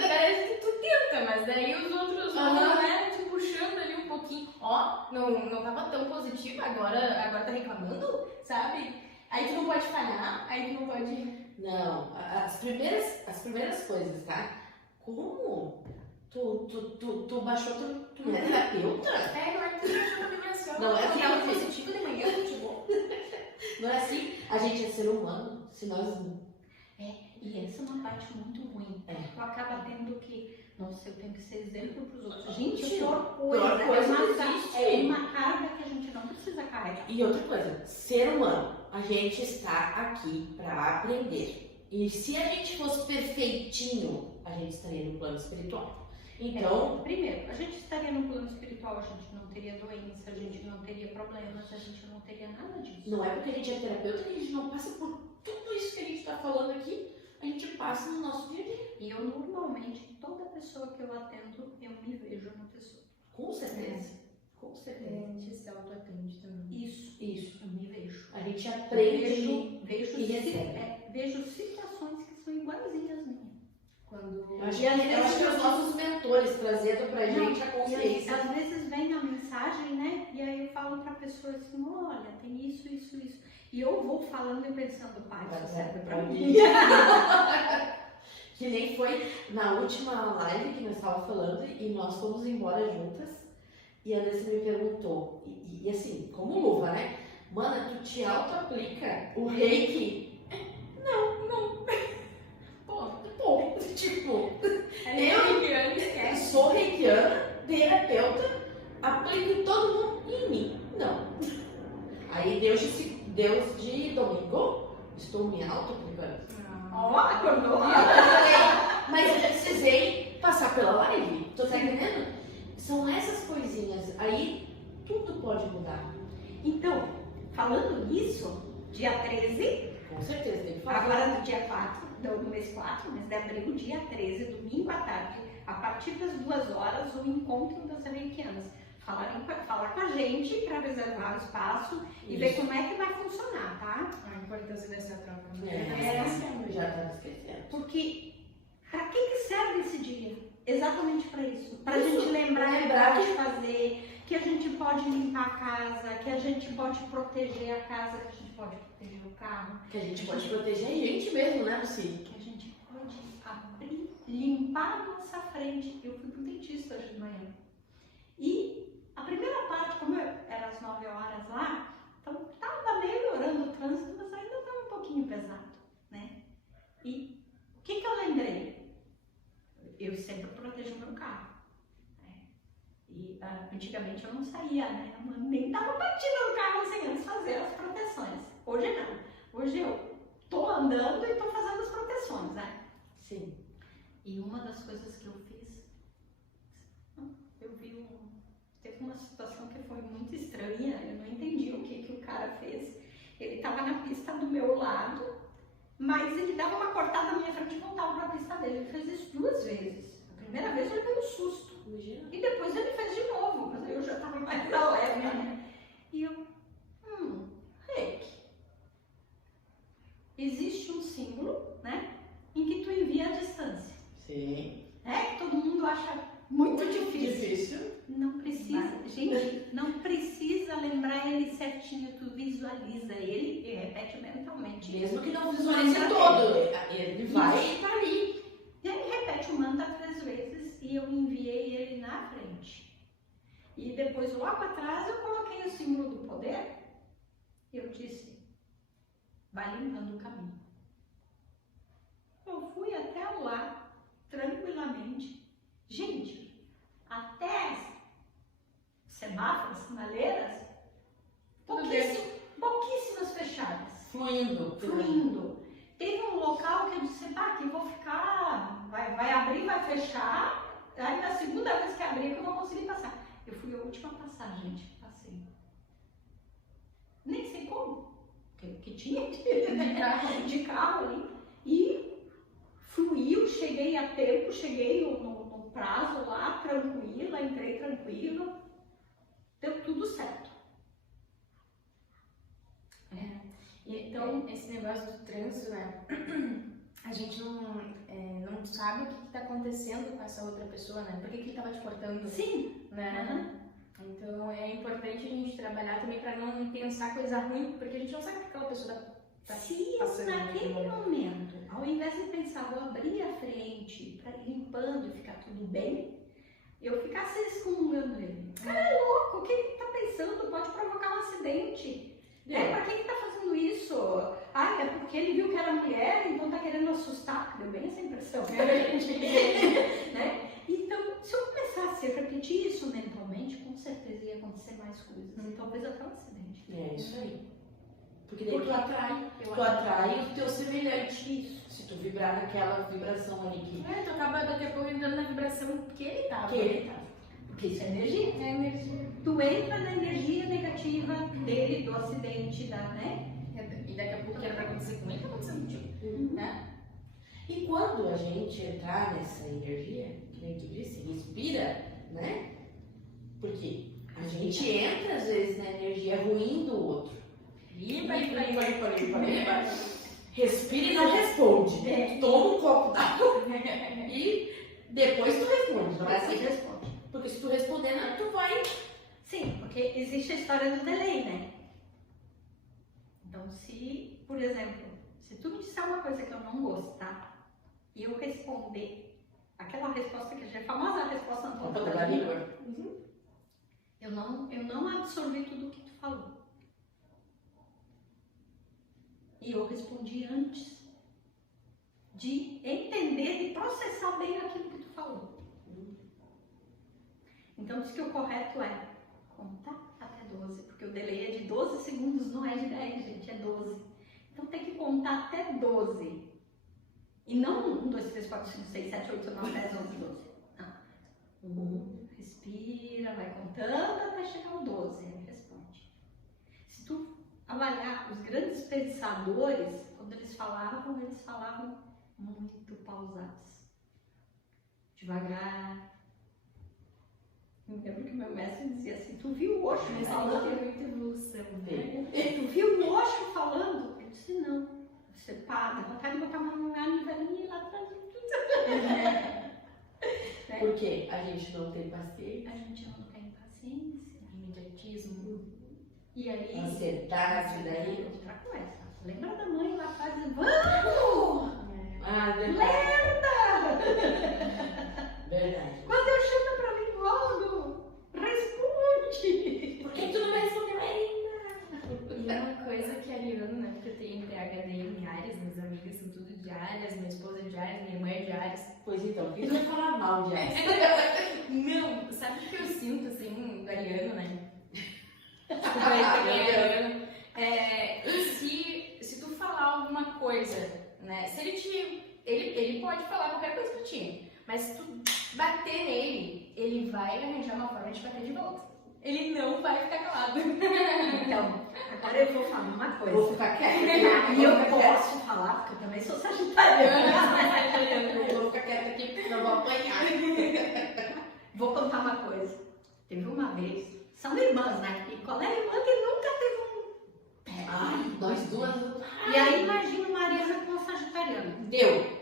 Parece que tu tenta, mas daí os outros vão, né, te puxando ali um pouquinho. Ó, não tava tão positivo, agora tá reclamando, sabe? Aí tu não pode falhar, aí tu não pode... Não, as primeiras coisas, tá? Como? Tu baixou, tu não é terapeuta? Não é que tu baixou a vibração. Não é Tu tava assim. positivo de manhã, futebol. Não é assim? A gente é ser humano, se nós... E essa é uma parte muito ruim. Tu acaba tendo que, nossa, eu tenho que ser exemplo para os outros. Gente, a pior coisa existe. é uma carga que a gente não precisa carregar. E outra coisa, ser humano, a gente está aqui para aprender. E se a gente fosse perfeitinho, a gente estaria no plano espiritual. Então, primeiro, a gente estaria no plano espiritual, a gente não teria doença, a gente não teria problemas, a gente não teria nada disso. não é porque a gente é terapeuta que a gente não passa por tudo isso que a gente está falando aqui, a gente passa no nosso dia a dia. E eu normalmente, toda pessoa que eu atendo, eu me vejo na pessoa. Com certeza. Com certeza. A gente se auto-atende também. Isso, eu me vejo. A gente aprende vejo e recebe. vejo situações que são iguaizinhas às minhas. Quando... Eu acho que os nossos mentores trazendo pra gente a consciência. Às vezes vem a mensagem, né? E aí eu falo pra pessoa assim, olha, tem isso. E eu vou falando e pensando, pai, isso serve pra mim. Que nem foi na última live que nós estávamos falando e nós fomos embora juntas. E a Andressa me perguntou, e assim, como luva, né? Mana, tu te auto-aplica o reiki? Pô, tipo, eu sou reikiana, terapeuta, aplico em todo mundo e em mim. Não. Aí Deus de domingo, estou me auto-aplicando. Ó, acordou. Mas eu precisei passar pela live. Tu tá entendendo? São essas coisinhas. Aí tudo pode mudar. Então, falando nisso, dia 13, Com certeza, tem que falar. agora no dia 4, do mês 4, mês de abril, dia 13, domingo à tarde, a partir das 2 horas, o encontro das reikianas. Falar com a gente para reservar o espaço e ver como é que vai funcionar, tá? A importância dessa troca. Já tá esquecendo. Porque para que serve esse dia? Exatamente para isso. Para a Isso, gente lembrar lembrar de fazer, que a gente pode limpar a casa, que a gente pode proteger a casa, que a gente pode proteger o carro, Que a gente pode proteger a gente mesmo, né, Lucy? que a gente pode abrir, limpar a nossa frente. Eu fui pro dentista hoje de manhã. E a primeira parte, como era às 9 horas lá, então estava melhorando o trânsito, mas ainda estava um pouquinho pesado, né? E o que eu lembrei? Eu sempre protejo o meu carro. Né? E antigamente eu não saía, né? Eu nem dava partida no carro sem antes fazer as proteções. Hoje não. Hoje eu tô andando e tô fazendo as proteções, né? Sim. E uma das coisas que eu fiz, teve uma situação que foi muito estranha, eu não entendi o que o cara fez. Ele estava na pista do meu lado, mas ele dava uma cortada na minha frente e voltava para a pista dele. Ele fez isso 2 vezes. A primeira vez ele deu um susto. Imagina. E depois ele fez de novo, mas eu já estava mais alerta, né? E eu, reiki. Existe um símbolo, né? Em que tu envia a distância. Sim. Que todo mundo acha muito difícil. Não precisa, gente, não precisa lembrar ele certinho, tu visualiza ele e repete mentalmente. Mesmo que não visualize todo, ele vai estar ali. E aí repete o mantra 3 vezes e eu enviei ele na frente. E depois logo atrás eu coloquei o símbolo do poder e eu disse, vai limpando o caminho. Eu fui até lá, tranquilamente. Gente, até semáforos, sinaleiras, pouquíssimas fechadas. Fluindo. Teve um local que eu disse, que eu vou ficar, vai abrir, vai fechar, aí na segunda vez que abrir que eu vou conseguir passar. Eu fui a última a passar, gente, passei. Nem sei como, que tinha de carro ali. E fluiu, cheguei a tempo, cheguei no prazo lá, tranquila, entrei tranquila. Deu tudo certo. Então, esse negócio do trânsito, né? A gente não sabe o que está acontecendo com essa outra pessoa, né? Por que ele estava te cortando? Sim. Né? Então, é importante a gente trabalhar também para não pensar coisa ruim, porque a gente não sabe o que aquela pessoa está Se passando. naquele momento, ao invés de pensar, vou abrir a frente para ir limpando e ficar tudo bem, eu ficasse excomungando ele. Cara, é louco, o que ele tá pensando? Pode provocar um acidente. Pra que ele tá fazendo isso? É porque ele viu que era mulher, então tá querendo assustar. Deu bem essa impressão. Né? Então, se eu começasse a repetir isso mentalmente, com certeza ia acontecer mais coisas. E talvez até um acidente. É isso aí. Porque daí tu atrai o teu semelhante. Isso. Se tu vibrar naquela vibração ali que Tu acaba daqui a pouco entrando na vibração que ele tava. Porque isso é energia. É energia. Tu entra na energia negativa dele, do acidente, né? E daqui a pouco que era pra acontecer com ele, tá acontecendo contigo. Né? E quando a gente entrar nessa energia, que nem tu disse, respira, né? Porque a gente entra às vezes na energia ruim do outro. Limpa. Respira e não responde. Toma um copo d'água e depois tu responde. Não é assim? Responde. Porque se tu responder, não, tu vai. Sim, porque existe a história do delay, né? Então, se, por exemplo, se tu me disser uma coisa que eu não gostar e eu responder aquela resposta que já é famosa, a resposta na ponta da língua, eu não absorvi tudo o que tu falou. E eu respondi antes de entender, de processar bem aquilo que tu falou. Então diz que o correto é contar até 12, porque o delay é de 12 segundos, não é de 10, gente, é 12. Então tem que contar até 12. E não 1, 2, 3, 4, 5, 6, 7, 8, 9, 10, 11, 12. Não. Respira, vai contando até chegar ao 12, aí responde. Se tu avaliar os grandes pensadores, quando eles falavam muito pausados. Devagar. Eu lembro que meu mestre dizia assim, tu viu o Osho falando? É muita evolução, né? Tu viu o Osho falando? Eu disse, não. Você para, dá vontade de botar uma nivelinha e lá atrás. Porque a gente não tem paciência. A gente não tem paciência. Imediatismo. E aí... Ansiedade, daí. Outra coisa. Lembra da mãe lá atrás dizendo, vamos! Ah, Lenda! Verdade. Quando eu chamo pra mim logo, responde! Por que tu não me respondeu ainda? E é uma coisa que a Ariana, né, porque eu tenho PhD em Áreas, minhas amigas são tudo de Áreas, minha esposa é de Áreas, minha mãe é de Áreas. Pois então, por que tu vai falar mal de Ares? Não, sabe o que eu sinto, assim, do Ariano, né? Desculpa aí, também é Ariano. Se tu falar alguma coisa, né, se ele pode falar qualquer coisa pra ti, mas se tu bater nele, ele vai arranjar uma forma de bater de volta. Ele não vai ficar calado. Então, agora eu vou falar uma coisa. Vou ficar quieta. E eu posso falar, porque eu também sou sagitariana. Eu vou ficar quieta aqui porque não vou apanhar. Vou contar uma coisa. Teve uma vez, são irmãs, né? E qual é a irmã que nunca teve um... Ai, nós duas. E aí imagina Mariana com uma sagitariana. Deu.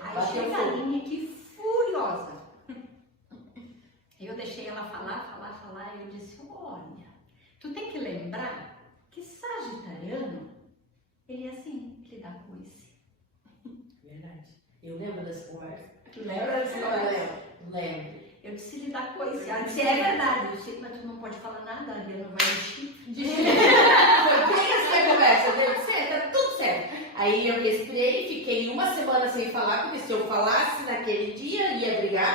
Aí Bateu chega a fogo. linha aqui furiosa. Eu deixei ela falar, e eu disse, olha, tu tem que lembrar que sagitariano, ele é assim, ele dá coice. Verdade. Eu lembro dessa conversa. Tu lembra dessa conversa? Lembro. Eu disse, ele dá coice. Ela disse, é verdade. Eu disse, mas tu não pode falar nada, a Ariana vai encher. Foi bem essa conversa, deu certo, tá tudo certo. Aí eu respirei, fiquei uma semana sem falar, porque se eu falasse naquele dia, ia brigar.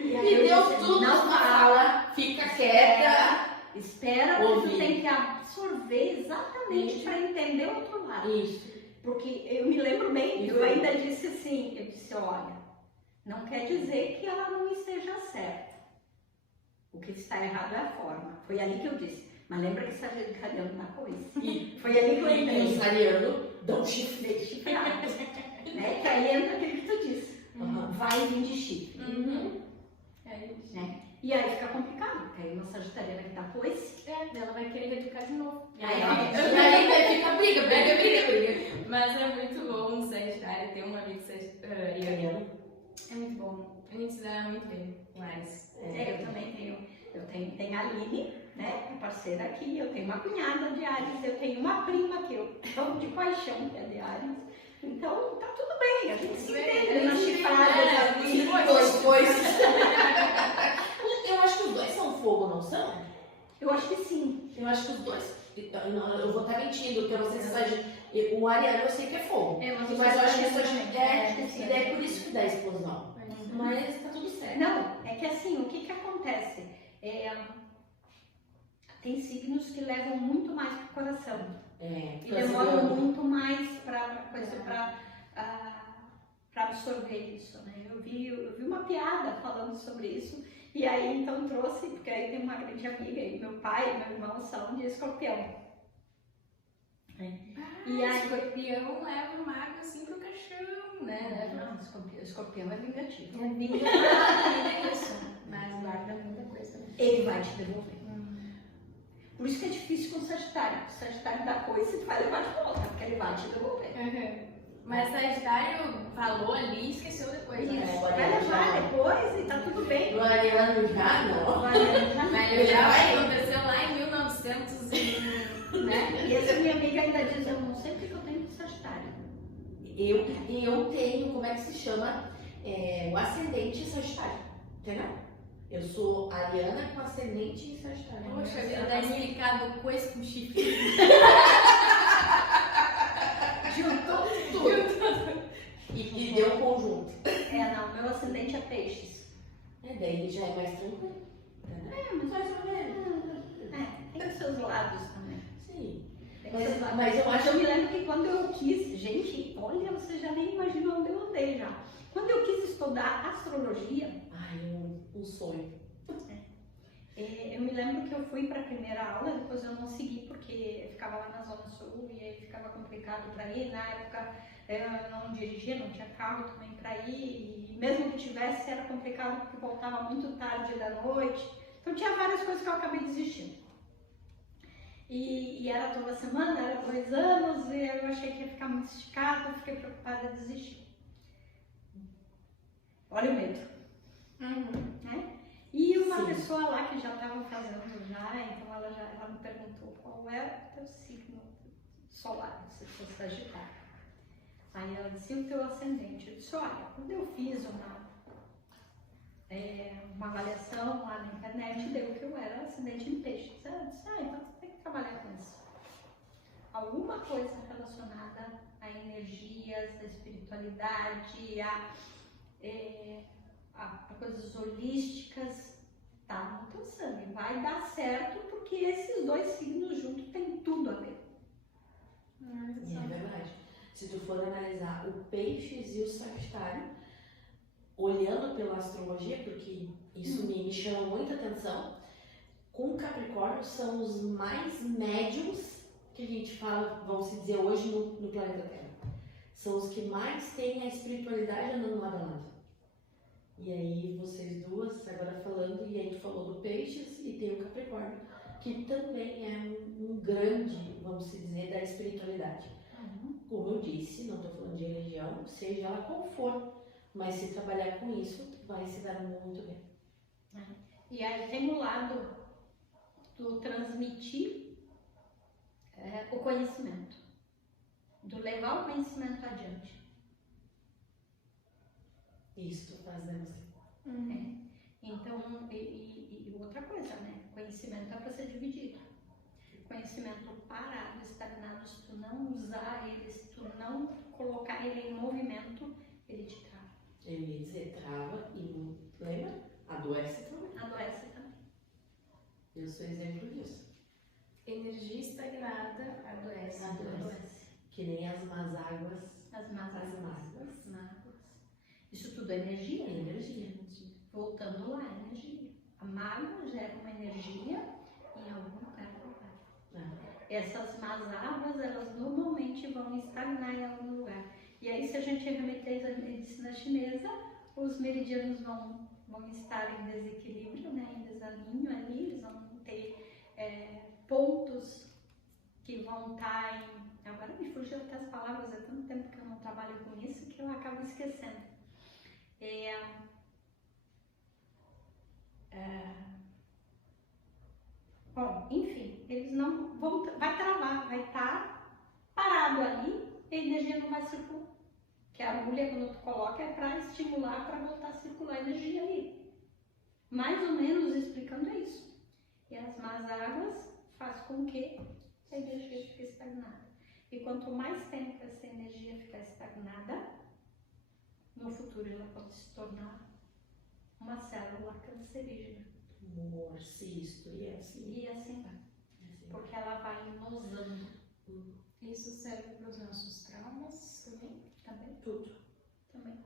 E E eu deu disse, tudo, não fala, fica quieta. Espera, porque tu Ouvir. tem que absorver exatamente para entender o outro lado. Isso. Porque eu me lembro bem, Isso. eu ainda disse assim, eu disse, olha, não quer dizer que ela não esteja certa. O que está errado é a forma. Foi ali que eu disse. Mas lembra que sagitariano na coisa? Foi ali que eu E entrei. o sariano dá um chifre. De chifrado. Né? Que aí entra aquilo que tu disse. Vai vir de chifre. É isso. Né? E aí fica complicado, porque aí uma sagitariana que dá coice, Ela vai querer reeducar de novo. E aí fica briga. Mas é muito bom um Sagitário, ter um amigo Sagitariano. É muito bom. A gente se dá muito bem com Ares. eu também tenho. Eu tenho a Aline, né? Minha parceira aqui, eu tenho uma cunhada de Ares, eu tenho uma prima que eu amo de paixão, que é de Ares. Então tá tudo bem, a gente se entende nas chifradas ali. Pois. Eu acho que os dois são fogo, não são? Eu acho que sim. Eu acho que os dois. Eu vou estar mentindo, porque eu não sei se o ariano eu sei que é fogo. Mas eu acho que isso é por isso que dá explosão. Mas tá tudo certo. Não, é que assim, o que acontece? Tem signos que levam muito mais pro coração. E demoram muito mais para absorver isso, né? Eu vi uma piada falando sobre isso, e aí então trouxe, porque aí tem uma grande amiga, e meu pai e meu irmão são de Escorpião. E a Escorpião leva o mago assim pro caixão, né? Não, Escorpião é vingativo. É isso. Mas guarda muita coisa. Ele vai te devolver. Por isso que é difícil com o Sagitário. O Sagitário dá coisa e tu vai levar de volta, porque ele vai te devolver. Mas Sagitário falou ali e esqueceu depois. Isso, Né? vai levar depois e tá tudo bem. O ariano já não. Mas já aconteceu lá em 1900 né? E essa minha amiga ainda diz, eu não sei porque eu tenho Sagitário. Eu tenho, como é que se chama? O ascendente Sagitário. Entendeu? Eu sou ariana com ascendente em Sagitário. Poxa vida, tá explicado coisa com chifre. deu um conjunto. Não, meu ascendente é peixes. Daí já é mais tranquilo. Entendeu? Mais ou menos. Tem os seus lados também. Sim. Tem Mas- os seus lados. mas eu acho Eu me que- lembro que quando eu quis, gente, olha, você já nem imaginou onde eu andei já. Quando eu quis estudar astrologia, Um sonho. eu me lembro que eu fui para a primeira aula, depois eu não segui porque eu ficava lá na Zona Sul e aí ficava complicado para ir. Na época eu não dirigia, não tinha carro também para ir, e mesmo que tivesse era complicado porque voltava muito tarde da noite. Então tinha várias coisas que eu acabei desistindo. E era toda semana, era 2 anos, e eu achei que ia ficar muito esticado, fiquei preocupada em desistir. Olha o medo. Né? E uma Sim. pessoa lá que já estava fazendo já, então ela me perguntou qual é o teu signo solar, se fosse Sagitário. Aí ela disse o teu ascendente. Eu disse, olha, quando eu fiz uma avaliação lá na internet, deu que eu era ascendente em peixes. Ela disse, então você tem que trabalhar com isso. Alguma coisa relacionada a energias, a espiritualidade, a coisas holísticas, tá no teu sangue. Vai dar certo porque esses 2 signos juntos têm tudo a ver. E é verdade. Se tu for analisar o peixes e o sagitário, olhando pela astrologia, porque isso me chama muita atenção, com Capricórnio são os mais médiums que a gente fala, vamos se dizer, hoje no planeta Terra. São os que mais têm a espiritualidade andando lado a lado. E aí vocês duas agora falando, e aí tu falou do peixes e tem o Capricórnio, que também é um grande, vamos se dizer, da espiritualidade. Como eu disse, não estou falando de religião, seja ela qual for, mas se trabalhar com isso, vai se dar muito bem. E aí tem o lado do transmitir o conhecimento, do levar o conhecimento adiante. Isso tu faz demonstração. Então, e outra coisa, né? Conhecimento é para ser dividido. Conhecimento parado, estagnado, se tu não usar ele, se tu não colocar ele em movimento, ele te trava. Eu ia dizer, trava e lembra? Adoece também. Adoece também. Eu sou exemplo disso. Energia estagnada adoece. Adoece. Que nem as más águas. As más As águas. mágoas. As mágoas. Isso tudo é energia, né? Energia. Voltando lá, energia. A mágoa gera uma energia em algum lugar do lugar. Essas más águas, elas normalmente vão estagnar em algum lugar. E aí, se a gente remeter à medicina chinesa, os meridianos vão estar em desequilíbrio, né? Em desalinho ali, eles vão ter pontos que vão estar em... Agora me fugiu até as palavras, há tanto tempo que eu não trabalho com isso que eu acabo esquecendo. Bom, enfim, eles não vão, vai travar, vai estar parado ali e a energia não vai circular. Que a agulha, quando tu coloca, é para estimular, para voltar a circular a energia ali. Mais ou menos explicando isso. E as más águas faz com que a energia fique estagnada. E quanto mais tempo essa energia ficar estagnada, no futuro ela pode se tornar uma célula cancerígena. Tumor, cisto e assim. E assim vai. Porque ela vai inosando Isso serve para os nossos traumas também? também. Tudo. Também.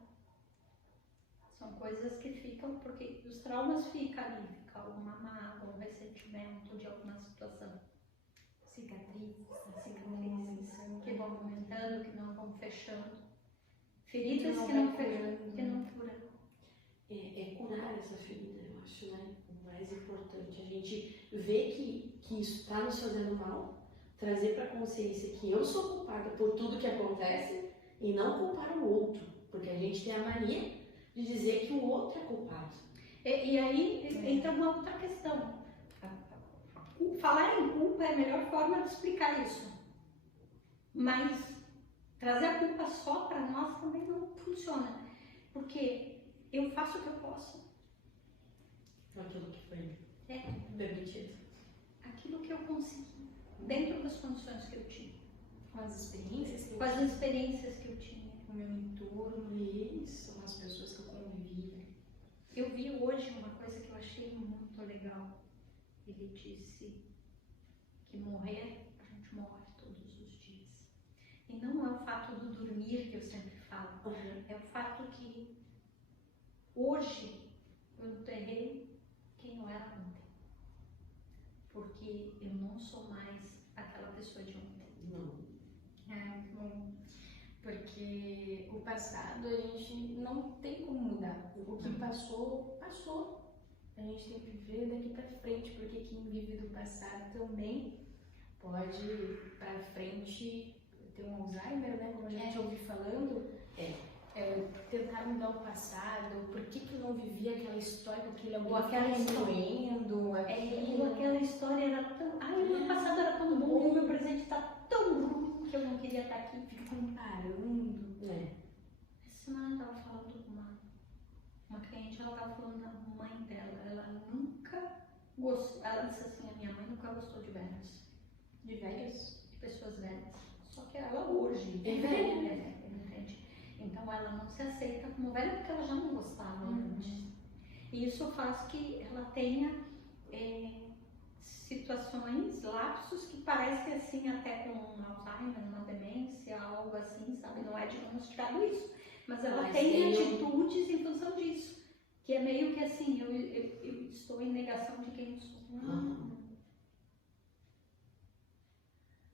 São coisas que ficam, porque os traumas ficam ali, fica uma mágoa, um ressentimento de alguma situação. Cicatrizes que vão aumentando, que não vão fechando. Feridas que não fecham, que não curam. É curar essa ferida, eu acho, né? O mais importante. A gente vê que isso está nos fazendo mal, trazer para a consciência que eu sou culpada por tudo que acontece e não culpar o outro, porque a gente tem a mania de dizer que o outro é culpado. E aí entra uma outra questão. Falar em culpa é a melhor forma de explicar isso. Mas trazer a culpa só para nós também não funciona. Porque eu faço o que eu posso. Aquilo que foi permitido. Aquilo que eu consegui. Dentro das condições que eu tinha. Com as experiências que Com as experiências que eu tinha. o meu entorno, Isso. com as pessoas que eu convivi. Eu vi hoje uma coisa que eu achei muito legal. Ele disse que morrer, a gente morre todos os dias. E não é o fato do dormir que eu sempre falo, é o fato que hoje eu enterrei quem eu era ontem. Porque eu não sou mais aquela pessoa de ontem. Não. É muito bom. Porque o passado a gente não tem como mudar. O que passou, passou. A gente tem que viver daqui pra frente, porque quem vive do passado também pode ir pra frente ter um Alzheimer, né? Como a gente ouviu falando. Tentar mudar o passado, por que eu não vivi aquela história com aquele alguém Ou aquela remoendo Ou aquilo. aquela história era tão. Ai, o meu passado era tão bom e o meu presente está tão ruim que eu não queria estar aqui. Fica comparando. Essa semana eu estava falando com uma cliente, ela estava falando da mãe dela. Ela nunca gostou. Ela disse assim: a minha mãe nunca gostou de velhos. De velhos? De pessoas velhas. Só que ela hoje É velha. entende? Então ela não se aceita como velha porque ela já não gostava antes. E isso faz que ela tenha situações, lapsos que parecem assim, até com um Alzheimer, uma demência, algo assim, sabe? Não é diagnosticado isso. Mas ela tem atitudes em função disso. Que é meio que assim, eu estou em negação de quem eu sou.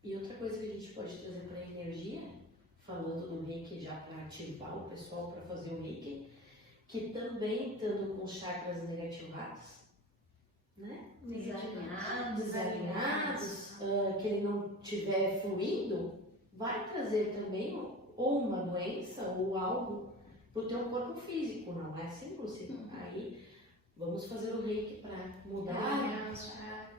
E outra coisa que a gente pode trazer para a energia, falando do reiki já para ativar o pessoal para fazer o reiki, que também estando com chakras negativados, né? Desalinhados, que ele não estiver fluindo, vai trazer também ou uma doença ou algo para o teu corpo físico, não é assim, Lucy? Aí vamos fazer o reiki para mudar.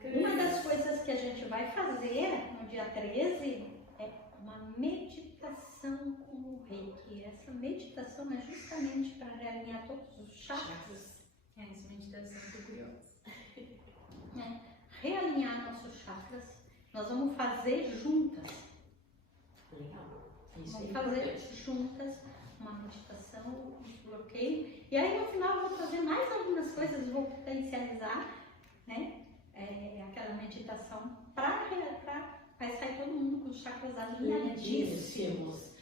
Uma das coisas que a gente vai fazer no dia 13 é uma meditação com o reiki. Essa meditação é justamente para realinhar todos os chakras. Essa meditação eu tô curiosa. Realinhar nossos chakras. Nós vamos fazer juntas. Legal. Isso Vamos é fazer importante. juntas uma meditação, desbloqueio. E aí no final eu vou fazer mais algumas coisas, vou potencializar, né? Aquela meditação para vai sair todo mundo com os chakras alinhadíssimos.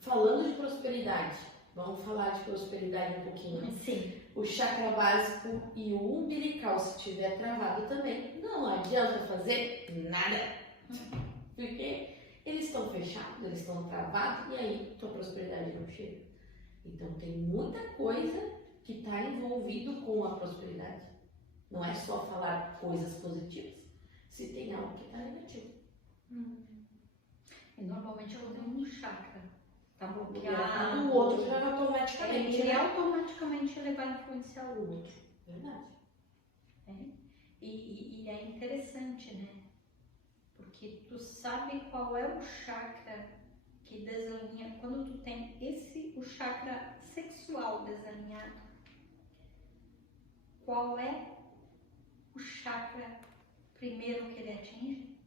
Falando de prosperidade, vamos falar de prosperidade um pouquinho. Sim. O chakra básico e o umbilical, se estiver travado também, não adianta fazer nada. Porque eles estão fechados, eles estão travados e aí tua prosperidade não chega. Então tem muita coisa que está envolvido com a prosperidade. Não é só falar coisas positivas, se tem algo que está negativo. E normalmente eu tenho um chakra. Tá O outro já automaticamente. Ele automaticamente ele vai influenciar o outro. Verdade. E é interessante, né? Porque tu sabe qual é o chakra que desalinha. Quando tu tem o chakra sexual desalinhado, qual é o chakra primeiro que ele atinge?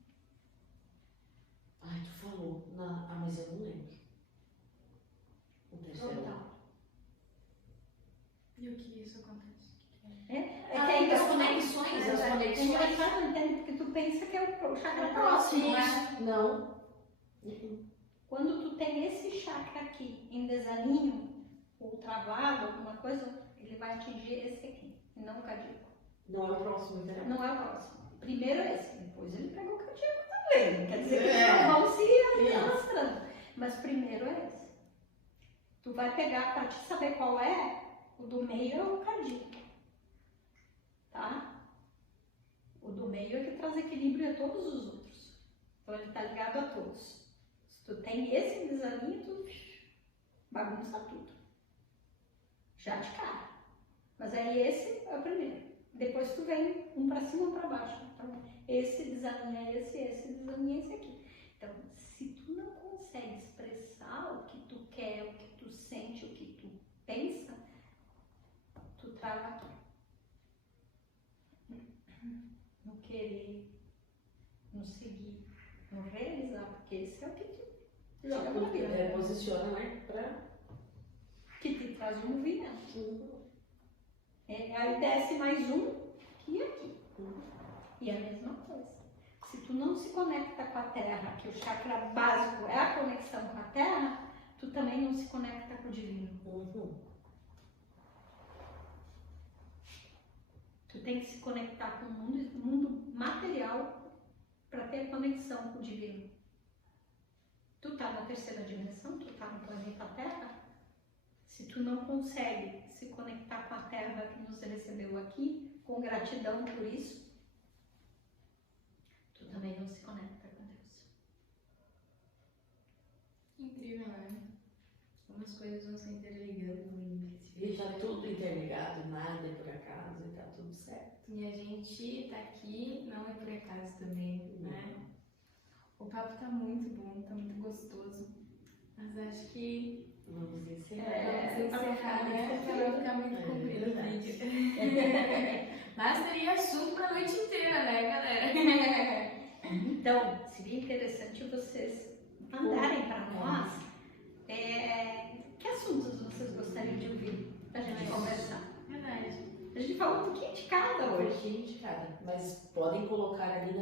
Ai, tu falou, mas eu não lembro. O terceiro. Total. E o que isso acontece? As conexões, as É conexões. engraçado, entende? Porque tu pensa que é o chakra próximo, né? Não. Quando tu tem esse chakra aqui em desalinho, ou travado, alguma coisa, ele vai atingir esse aqui, e não o cardíaco. Não é o próximo, né? Não é o próximo. Primeiro é esse, depois ele pegou o cardíaco também. Quer dizer que eles É. não vão se alastrando. Mas primeiro é esse. Tu vai pegar, para te saber qual é, o do meio é o cardíaco. Tá? O do meio é que traz equilíbrio a todos os outros. Então ele está ligado a todos. Se tu tem esse em desalinho, tu bagunça tudo. Já de cara. Mas aí esse é o primeiro. Depois tu vem um para cima, um para baixo. Então, esse desalinha esse desalinha esse aqui. Então, se tu não consegue expressar o que tu quer, o que tu sente, o que tu pensa, tu trava aqui. No querer, no seguir, no realizar, porque esse é o que tu joga pra vida. Posiciona, né? Pra... Que te traz um movimento. Aí desce mais um e aqui. E a mesma coisa. Se tu não se conecta com a terra, que o chakra básico é a conexão com a terra, tu também não se conecta com o divino. Tu tem que se conectar com o mundo material para ter conexão com o divino. Tu tá na terceira dimensão, tu tá no planeta Terra. Se tu não consegue se conectar com a terra que nos recebeu aqui, com gratidão por isso, tu também não se conecta com Deus. Incrível, né? Como as coisas vão se interligando. E tá tudo interligado, nada é por acaso, e tá tudo certo. E a gente tá aqui, não é por acaso também, né? O papo tá muito bom, tá muito gostoso. Mas acho que Vamos encerrar. vamos encerrar, né? Pra não ficar muito comprido o verdade. vídeo. Mas teria assunto pra noite inteira, né, galera? Então, seria interessante vocês mandarem para nós que assuntos vocês gostariam de ouvir pra gente conversar. Verdade. A gente falou um pouquinho de cada Um hoje. pouquinho de cada. Mas podem colocar ali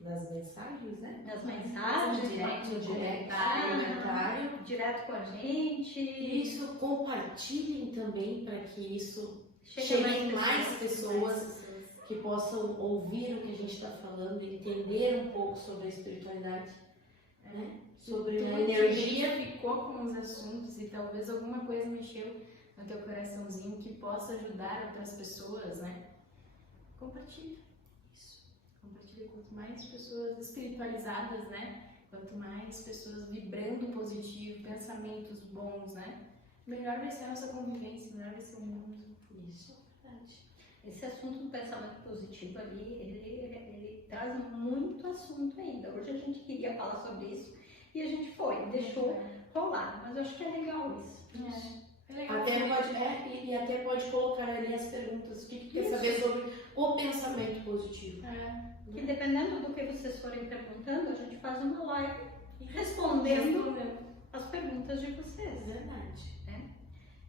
nas mensagens, né? Nas mensagens, No direct, Comentário. direto com a gente. Isso, compartilhem também para que isso Chega chegue mais pessoas que possam ouvir o que a gente está falando, entender um pouco sobre a espiritualidade, né? Sobre a energia. Ficou com os assuntos e talvez alguma coisa mexeu no teu coraçãozinho que possa ajudar outras pessoas, né? Compartilha. Isso. Compartilha. Quanto mais pessoas espiritualizadas, né? Quanto mais pessoas vibrando positivo, pensamentos bons, né? Melhor vai ser a nossa convivência, melhor vai ser o mundo. Isso, verdade. Esse assunto do pensamento positivo ali, ele traz muito assunto ainda. Hoje a gente queria falar sobre isso e a gente deixou rolar. Mas eu acho que é legal isso. É legal. Até pode colocar ali as perguntas. O que quer saber sobre o pensamento positivo? Que dependendo do que vocês forem perguntando, a gente faz uma live respondendo as perguntas de vocês. Verdade.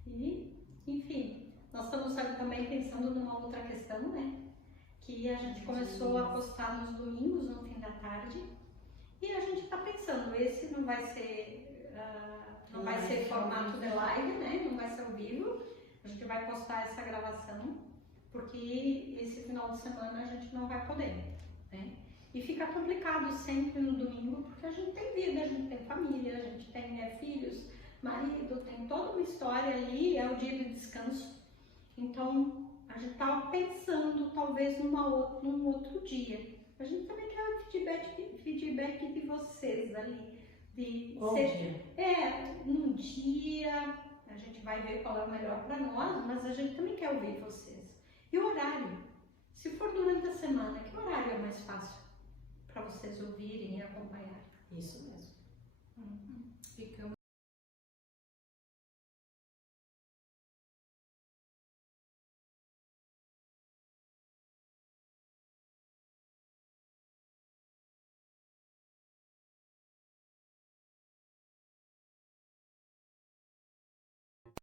E, enfim, nós estamos também pensando numa outra questão, né? Que a gente começou a postar nos domingos, no fim da tarde. E a gente está pensando, esse não vai ser, formato de live, né? Não vai ser ao vivo. A gente vai postar essa gravação, porque esse final de semana a gente não vai poder, né? E fica complicado sempre no domingo, porque a gente tem vida, a gente tem família, a gente tem filhos, marido, tem toda uma história ali, é o dia de descanso. Então, a gente estava pensando talvez num outro dia. A gente também quer feedback de vocês ali. Qual dia? Num dia, a gente vai ver qual é o melhor para nós, mas a gente também quer ouvir vocês. E o horário? Se for durante a semana, que horário é mais fácil para vocês ouvirem e acompanhar? Isso mesmo. Ficamos